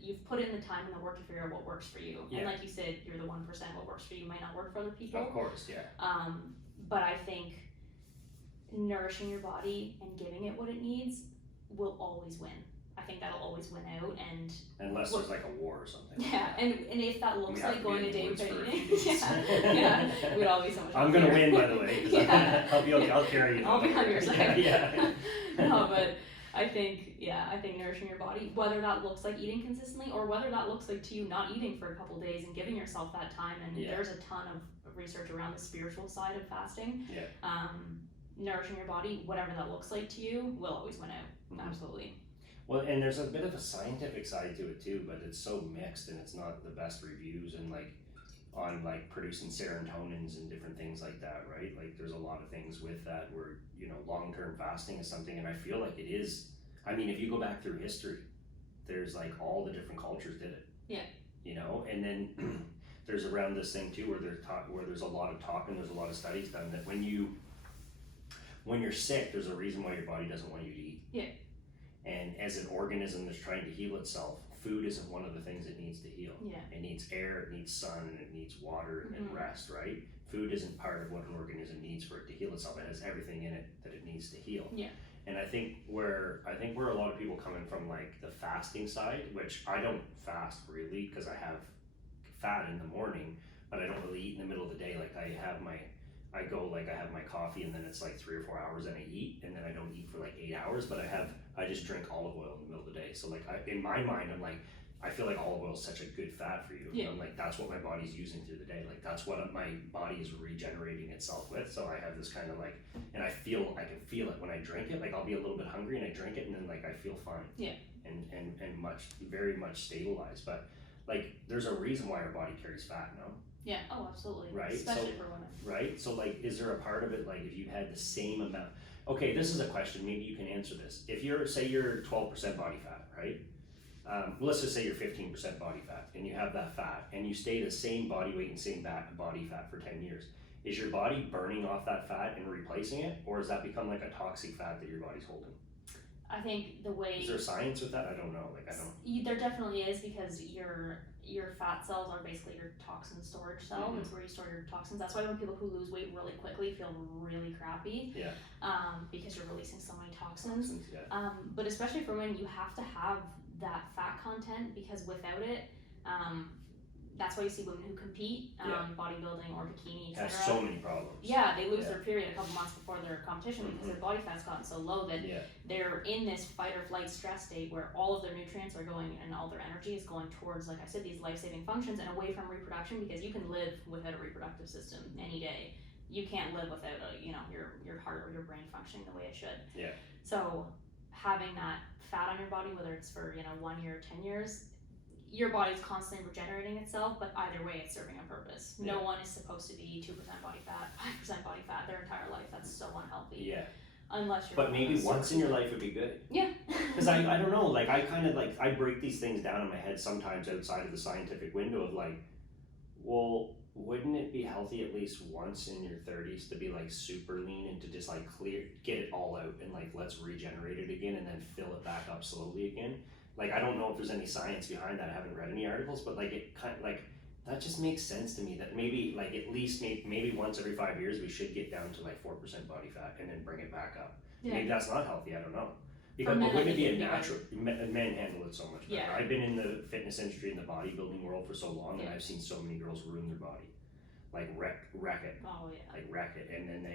you've put in the time and the work to figure out what works for you. And like you said, you're the 1%. What works for you might not work for other people. Of course, yeah. But I think nourishing your body and giving it what it needs will always win. I think that'll always win out, and unless there's like a war or something. Yeah, and if that looks like going a day without eating, we'd all be so much. I'm gonna win, by the way. I'll carry you. I'll be on your side. Yeah. No, but I think nourishing your body, whether that looks like eating consistently, or whether that looks like to you not eating for a couple of days and giving yourself that time. And there's a ton of research around the spiritual side of fasting. Nourishing your body, whatever that looks like to you, will always win out. Absolutely. Well, and there's a bit of a scientific side to it too, but it's so mixed, and it's not the best reviews, and on producing serotonins and different things like that, right? There's a lot of things with that where, long-term fasting is something, and I feel like it is. I mean, if you go back through history, there's all the different cultures did it. Yeah. And then there's around this thing too, where there's a lot of talk and there's a lot of studies done that when you're sick, there's a reason why your body doesn't want you to eat. Yeah. And as an organism that's trying to heal itself, food isn't one of the things it needs to heal. Yeah. It needs air, it needs sun, and it needs water and rest, right? Food isn't part of what an organism needs for it to heal itself. It has everything in it that it needs to heal. Yeah. And I think where a lot of people coming from, the fasting side, which I don't fast really because I have fat in the morning, but I don't really eat in the middle of the day. I have my coffee, and then it's 3 or 4 hours, and I eat, and then I don't eat for 8 hours, but I just drink olive oil in the middle of the day. So in my mind, I'm I feel like olive oil is such a good fat for you. Yeah. I'm like, that's what my body's using through the day. Like that's what my body is regenerating itself with. So I have this kind of like, and I can feel it when I drink it. Like I'll be a little bit hungry and I drink it and then like I feel fine. Yeah. And very much stabilized. But like there's a reason why our body carries fat, no? Yeah. Oh, absolutely. Right. Especially for women. Right. So like, is there a part of it like if you had the same amount? Okay, this is a question. Maybe you can answer this. If you're 12% body fat, right? Let's just say you're 15% body fat and you have that fat and you stay the same body weight and same body fat for 10 years. Is your body burning off that fat and replacing it, or does that become like a toxic fat that your body's holding? I think the way... Is there science with that? I don't know. There definitely is, because your fat cells are basically your toxin storage cell. Mm-hmm. That's where you store your toxins. That's why when people who lose weight really quickly feel really crappy. Yeah. Because you're releasing so many toxins. Yeah. But especially for women, you have to have that fat content, because without it, that's why you see women who compete, bodybuilding or bikini, etc. Has so many problems. Yeah, they lose their period a couple months before their competition because their body fat's gotten so low that they're in this fight or flight stress state where all of their nutrients are going and all their energy is going towards, like I said, these life-saving functions and away from reproduction, because you can live without a reproductive system any day. You can't live without your heart or your brain functioning the way it should. Yeah. So having that fat on your body, whether it's for 1 year or 10 years, your body's constantly regenerating itself, but either way it's serving a purpose. Yeah. No one is supposed to be 2% body fat, 5% body fat their entire life. That's so unhealthy. Yeah. Unless you're... But maybe once in your life would be good. Yeah. Because I don't know, like I kind of like, I break these things down in my head sometimes outside of the scientific window of like, well, wouldn't it be healthy at least once in your 30s to be like super lean and to just like get it all out and like let's regenerate it again and then fill it back up slowly again? Like I don't know if there's any science behind that. I haven't read any articles, but like it kind of like that just makes sense to me that maybe like at least maybe once every 5 years we should get down to like 4% body fat and then bring it back up. Yeah. Maybe that's not healthy. I don't know. Because wouldn't it be a natural? Men handle it so much better. Yeah. I've been in the fitness industry and the bodybuilding world for so long, and I've seen so many girls ruin their body, like wreck it. Oh yeah. Like wreck it, and then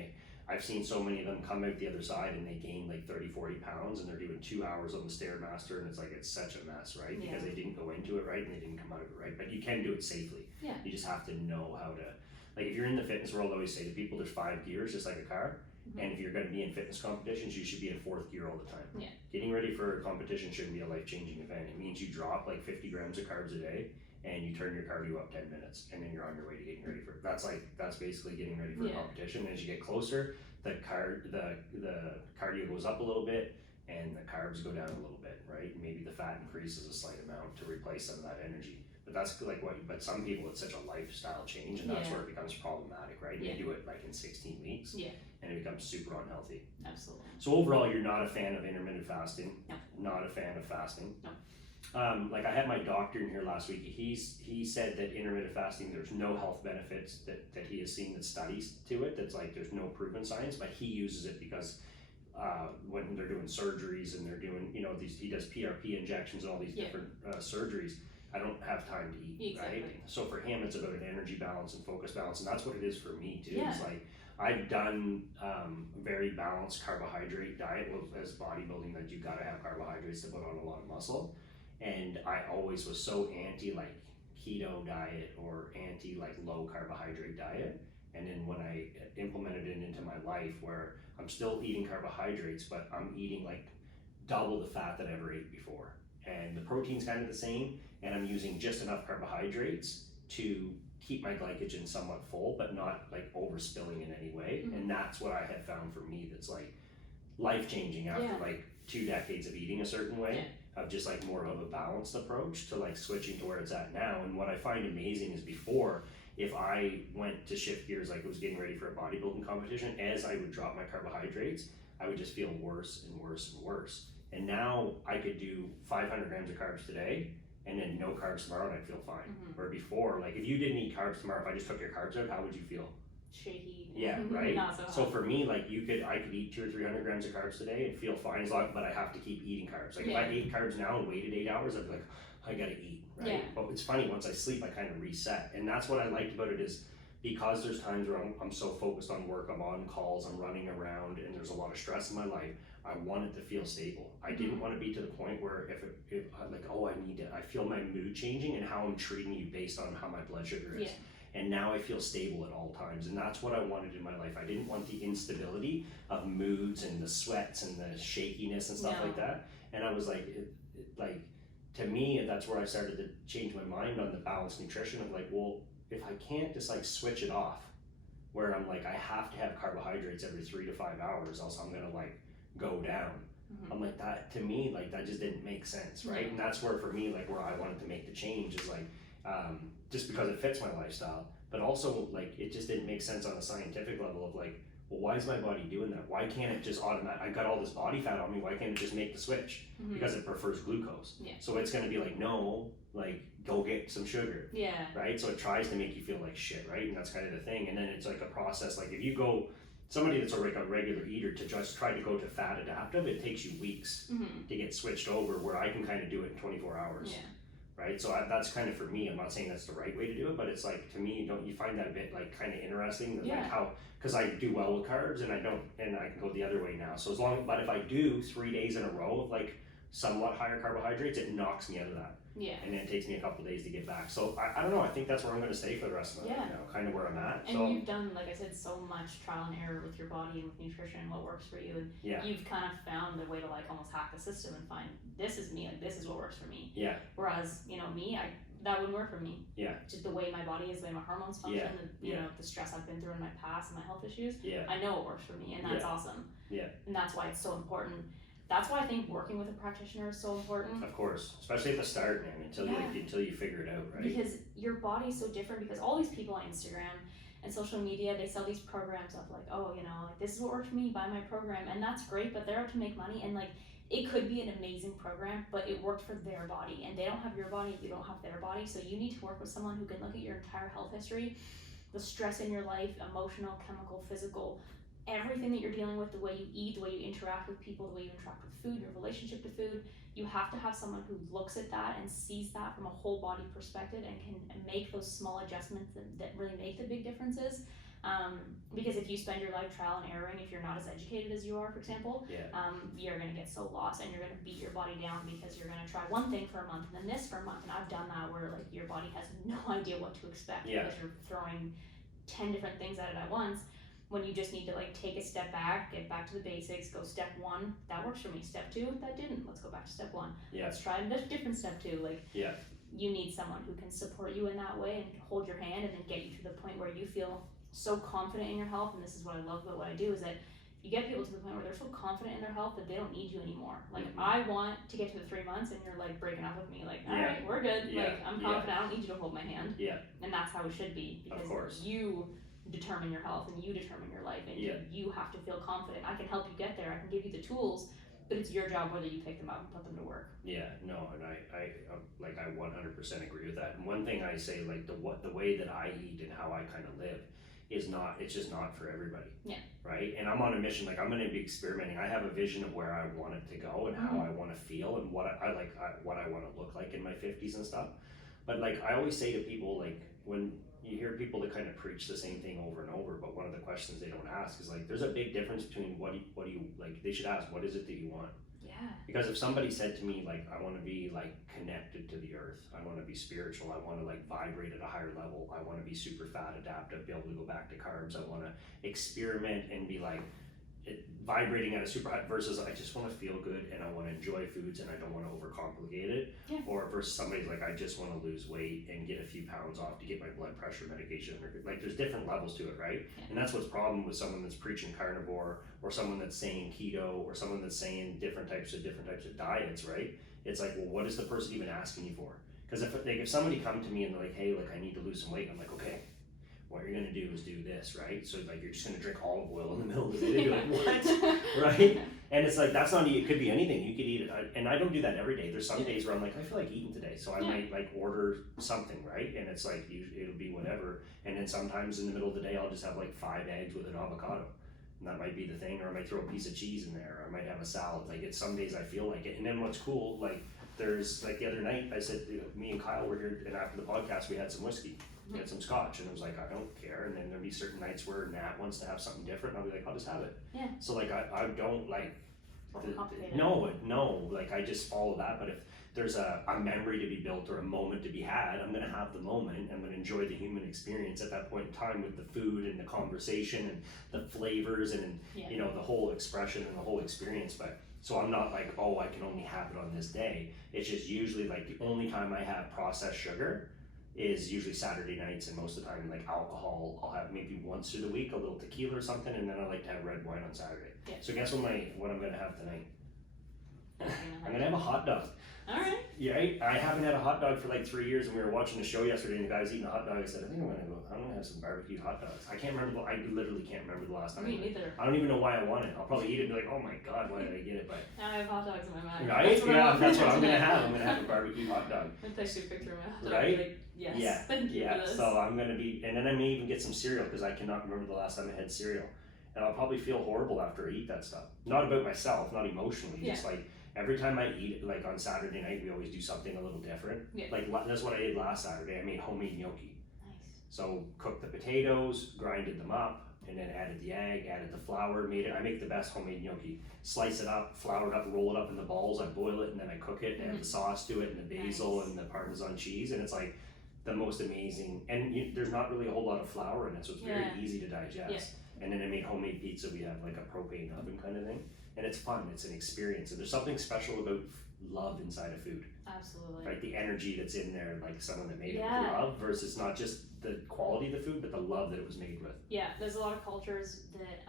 I've seen so many of them come out the other side and they gain like 30-40 pounds and they're doing 2 hours on the Stairmaster and it's such a mess, right? Because they didn't go into it right and they didn't come out of it right. But you can do it safely. Yeah. You just have to know how to, like if you're in the fitness world, I always say to people there's 5 gears just like a car. Mm-hmm. And if you're going to be in fitness competitions, you should be in 4th gear all the time. Yeah. Getting ready for a competition shouldn't be a life-changing event. It means you drop like 50 grams of carbs a day and you turn your cardio up 10 minutes and then you're on your way to getting ready for it. That's basically getting ready for a competition. As you get closer, the cardio goes up a little bit and the carbs go down a little bit, right? Maybe the fat increases a slight amount to replace some of that energy. But that's like but some people it's such a lifestyle change and that's where it becomes problematic, right? They do it like in 16 weeks and it becomes super unhealthy. Absolutely. So overall, you're not a fan of intermittent fasting? No. Not a fan of fasting? No. Like I had my doctor in here last week. He said that intermittent fasting, there's no health benefits that he has seen that studies to it. That's like there's no proven science, but he uses it because when they're doing surgeries and they're doing he does PRP injections and all these different surgeries. I don't have time to eat, right? So for him, it's about an energy balance and focus balance, and that's what it is for me too. Yeah. It's like I've done very balanced carbohydrate diet as bodybuilding that you gotta have carbohydrates to put on a lot of muscle. And I always was so anti like keto diet or anti like low carbohydrate diet. And then when I implemented it into my life where I'm still eating carbohydrates, but I'm eating like double the fat that I ever ate before. And the protein's kind of the same, and I'm using just enough carbohydrates to keep my glycogen somewhat full, but not like overspilling in any way. Mm-hmm. And that's what I had found for me that's like life-changing after like 2 decades of eating a certain way. Of just like more of a balanced approach to like switching to where it's at now. And what I find amazing is before, if I went to shift gears, like I was getting ready for a bodybuilding competition, as I would drop my carbohydrates, I would just feel worse and worse and worse. And now I could do 500 grams of carbs today and then no carbs tomorrow and I'd feel fine. Mm-hmm. Where before, like if you didn't eat carbs tomorrow, if I just took your carbs out, how would you feel? Shaky. Yeah, right? So for me, like I could eat 200 or 300 grams of carbs today and feel fine but I have to keep eating carbs. Like if I ate carbs now and waited 8 hours, I'd be like, I gotta eat, right? Yeah. But it's funny, once I sleep, I kind of reset. And that's what I liked about it is because there's times where I'm so focused on work, I'm on calls, I'm running around, and there's a lot of stress in my life, I wanted to feel stable. I didn't want to be to the point where if I'm like, oh, I feel my mood changing and how I'm treating you based on how my blood sugar is. Yeah. And now I feel stable at all times. And that's what I wanted in my life. I didn't want the instability of moods and the sweats and the shakiness and stuff like that. And I was like, to me, that's where I started to change my mind on the balanced nutrition of like, well, if I can't just like switch it off, where I'm like, I have to have carbohydrates every 3 to 5 hours, else I'm gonna like go down. I'm like, that to me, like that just didn't make sense, right? And that's where for me, like where I wanted to make the change is like, just because it fits my lifestyle, but also like it just didn't make sense on a scientific level of like, well, why is my body doing that? Why can't it just I got all this body fat on me, why can't it just make the switch? Because it prefers glucose. So it's gonna be like, no, like go get some sugar. Right? So it tries to make you feel like shit, right? And that's kind of the thing. And then it's like a process, like if you go, somebody that's like a regular eater to just try to go to fat adaptive, it takes you weeks to get switched over, where I can kind of do it in 24 hours. Right? So that's kind of for me. I'm not saying that's the right way to do it, but it's like, to me, don't you find that a bit like kind of interesting? Like how, because I do well with carbs and I can go the other way now. So but if I do 3 days in a row of like somewhat higher carbohydrates, it knocks me out of that. And then it takes me a couple of days to get back. So I don't know, I think that's where I'm going to stay for the rest of my life now, kind of where I'm at. And you've done, like I said, so much trial and error with your body and with nutrition and what works for you. And you've kind of found a way to like almost hack the system and find, this is me, like this is what works for me. Whereas, you know, me, that wouldn't work for me. Just the way my body is, the way my hormones function, you know, the stress I've been through in my past and my health issues. I know it works for me, and that's awesome. And that's why it's so important. That's why I think working with a practitioner is so important. Of course, especially at the start, man, until you figure it out, right? Because your body's so different, because all these people on Instagram and social media, they sell these programs of like, oh, you know, like this is what worked for me, buy my program, and that's great, but they're out to make money, and like it could be an amazing program, but it worked for their body, and they don't have your body if you don't have their body. So you need to work with someone who can look at your entire health history, the stress in your life, emotional, chemical, physical, everything that you're dealing with, the way you eat, the way you interact with people, the way you interact with food, your relationship to food. You have to have someone who looks at that and sees that from a whole body perspective and can make those small adjustments that really make the big differences. Because if you spend your life trial and erroring, if you're not as educated as you are, for example, you're going to get so lost, and you're going to beat your body down because you're going to try one thing for a month and then this for a month. And I've done that where like your body has no idea what to expect because you're throwing 10 different things at it at once. When you just need to like take a step back, get back to the basics, go step 1, that works for me. Step 2, that didn't. Let's go back to step 1. Let's try a different step 2. Like, you need someone who can support you in that way and hold your hand and then get you to the point where you feel so confident in your health. And this is what I love about what I do, is that you get people to the point where they're so confident in their health that they don't need you anymore. Like, I want to get to the 3 months and you're like breaking up with me. Like, all right, we're good. Like, I'm confident. I don't need you to hold my hand. And that's how it should be, because you determine your health and you determine your life, and you have to feel confident. I can help you get there. I can give you the tools, but it's your job whether you pick them up and put them to work. And I 100% agree with that. And one thing I say, like the way that I eat and how I kind of live is it's just not for everybody. Right? And I'm on a mission. Like, I'm going to be experimenting. I have a vision of where I want it to go and how I want to feel and what I want to look like in my 50s and stuff. But like, I always say to people, like, when you hear people that kind of preach the same thing over and over, but one of the questions they don't ask is like, there's a big difference between what do you like, they should ask, what is it that you want? Because if somebody said to me, like, I want to be like connected to the earth, I want to be spiritual, I want to like vibrate at a higher level, I want to be super fat adaptive, be able to go back to carbs, I want to experiment and be like vibrating at a super high, versus I just want to feel good and I want to enjoy foods and I don't want to overcomplicate it. Or versus somebody's like, I just want to lose weight and get a few pounds off to get my blood pressure medication. Like, there's different levels to it, right? And that's what's problem with someone that's preaching carnivore, or someone that's saying keto, or someone that's saying different types of diets, right? It's like, well, what is the person even asking you for? Because if somebody come to me and they're like, hey, like, I need to lose some weight, I'm like, okay, what you're gonna do is do this, right? So like, you're just gonna drink olive oil in the middle of the day. Like, what? Right? And it's like, that's not, it could be anything. You could eat it, and I don't do that every day. There's some days where I'm like, I feel like eating today, so I might like order something, right? And it's like, it'll be whatever. And then sometimes in the middle of the day, I'll just have like 5 eggs with an avocado. And that might be the thing, or I might throw a piece of cheese in there, or I might have a salad. Like, it's some days I feel like it. And then what's cool, like, there's like the other night, I said, me and Kyle were here, and after the podcast, we had some whiskey. We had some scotch, and it was like, I don't care. And then there'll be certain nights where Nat wants to have something different, and I'll be like, I'll just have it. So like, I don't like, Complicated. No, like I just follow that. But if there's a memory to be built or a moment to be had, I'm gonna have the moment. I'm gonna enjoy the human experience at that point in time with the food and the conversation and the flavors and you know, the whole expression and the whole experience. But so I'm not like, oh, I can only have it on this day. It's just usually like the only time I have processed sugar is usually Saturday nights, and most of the time like alcohol I'll have maybe once through the week, a little tequila or something, and then I like to have red wine on Saturday. So guess what I'm gonna have tonight? I'm gonna have a hot dog. Alright. Yeah, I haven't had a hot dog for like 3 years, and we were watching the show yesterday and the guy was eating a hot dog. I said, I'm gonna have some barbecue hot dogs. I literally can't remember the last time. Me neither. I don't even know why I want it. I'll probably eat it and be like, oh my god, why did I get it? But now I have hot dogs in my mouth. Right? That's what I'm gonna have. I'm gonna have a barbecue hot dog. I'm gonna take you a picture of my hot dog. Right? Like, yes. Thank you for this. So I'm gonna be, and then I may even get some cereal because I cannot remember the last time I had cereal. And I'll probably feel horrible after I eat that stuff. Not about myself, not emotionally, just like every time I eat it, like on Saturday night, we always do something a little different. Like that's what I did last Saturday. I made homemade gnocchi. Nice. So cooked the potatoes, grinded them up, and then added the egg, added the flour, I make the best homemade gnocchi. Slice it up, flour it up, roll it up in the balls, I boil it, and then I cook it, and add the sauce to it, and the basil, and the Parmesan cheese, and it's like the most amazing, and there's not really a whole lot of flour in it, so it's very easy to digest. And then I made homemade pizza. We have like a propane oven kind of thing, and it's fun. It's an experience, and there's something special about love inside of food. Absolutely. Like the energy that's in there, like someone that made it with love, versus not just the quality of the food, but the love that it was made with. Yeah, there's a lot of cultures that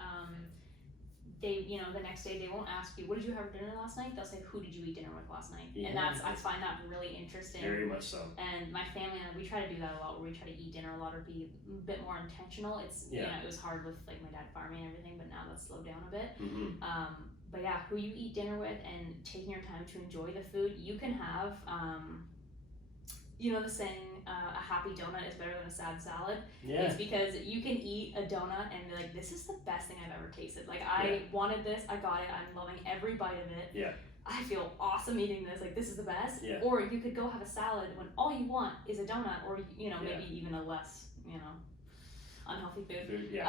they, you know, the next day they won't ask you, what did you have for dinner last night? They'll say, who did you eat dinner with last night? And I find that really interesting. Very much so. And my family and I, we try to do that a lot, where we try to eat dinner a lot or be a bit more intentional. It's, you know, it was hard with like my dad farming and everything, but now that's slowed down a bit. But yeah, who you eat dinner with and taking your time to enjoy the food. You can have, you know the saying, a happy donut is better than a sad salad? It's because you can eat a donut and be like, this is the best thing I've ever tasted. Like, I wanted this, I got it, I'm loving every bite of it. I feel awesome eating this, like this is the best. Or you could go have a salad when all you want is a donut, or, you know, maybe even a less, you know, unhealthy food.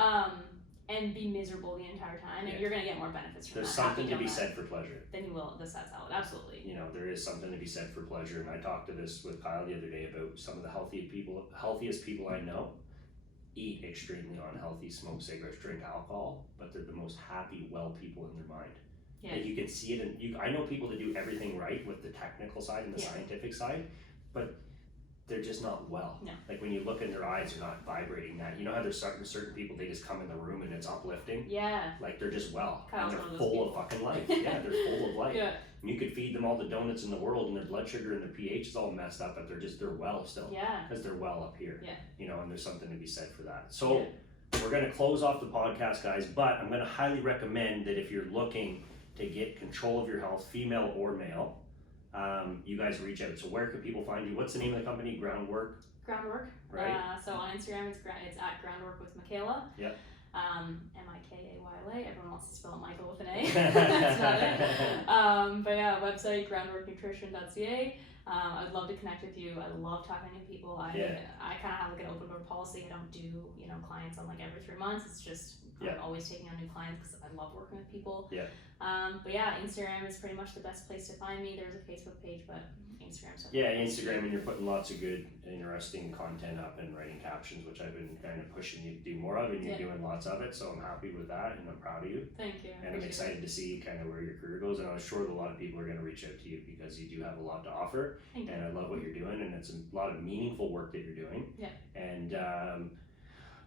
And be miserable the entire time, and you're gonna get more benefits from There's that. There's something happy to be donut said for pleasure. Than you will the sad salad, absolutely. You know, there is something to be said for pleasure, and I talked to this with Kyle the other day about some of the healthiest people I know eat extremely unhealthy, smoke cigarettes, drink alcohol, but they're the most happy, well people in their mind. Like you can see it, and I know people that do everything right with the technical side and the scientific side, but they're just not well. Like when you look in their eyes, they're not vibrating that. You know how there's certain people, they just come in the room and it's uplifting? Like they're just well. Kyle's and they're full of fucking life. They're full of life. And you could feed them all the donuts in the world and their blood sugar and their pH is all messed up, but they're well still. Because they're well up here. You know, and there's something to be said for that. So we're gonna close off the podcast, guys, but I'm gonna highly recommend that if you're looking to get control of your health, female or male, you guys reach out. So where can people find you? What's the name of the company? Groundwork? Right. So on Instagram, it's at Groundwork with Mikayla. Mikayla. Everyone wants to spell it Michael with an A. That's not it. But yeah, website groundworknutrition.ca. I'd love to connect with you. I love talking to people. I kind of have like an open door policy. I don't do, you know, clients on like every 3 months. It's just I'm always taking on new clients because I love working with people. But yeah, Instagram is pretty much the best place to find me. There's a Facebook page, but Instagram's Instagram, and you're putting lots of good, interesting content up and writing captions, which I've been kind of pushing you to do more of, and you're doing lots of it. So I'm happy with that, and I'm proud of you. Thank you. And I'm excited to see kind of where your career goes, and I'm sure that a lot of people are going to reach out to you because you do have a lot to offer. Thank you. And I love what you're doing, and it's a lot of meaningful work that you're doing. And I'm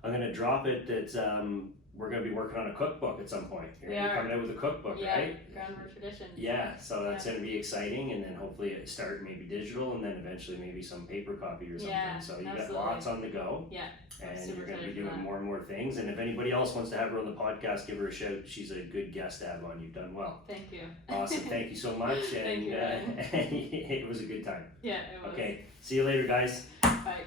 going to drop it that we're going to be working on a cookbook at some point. You're going to be coming out with a cookbook, right? Groundwork Traditions. So that's going to be exciting, and then hopefully it start maybe digital, and then eventually maybe some paper copy or something. So you got lots on the go. And you're going to be doing more and more things. And if anybody else wants to have her on the podcast, give her a shout. She's a good guest to have on. You've done well. Thank you. Awesome. Thank you so much. And Thank you. it was a good time. It was. Okay. See you later, guys. Bye.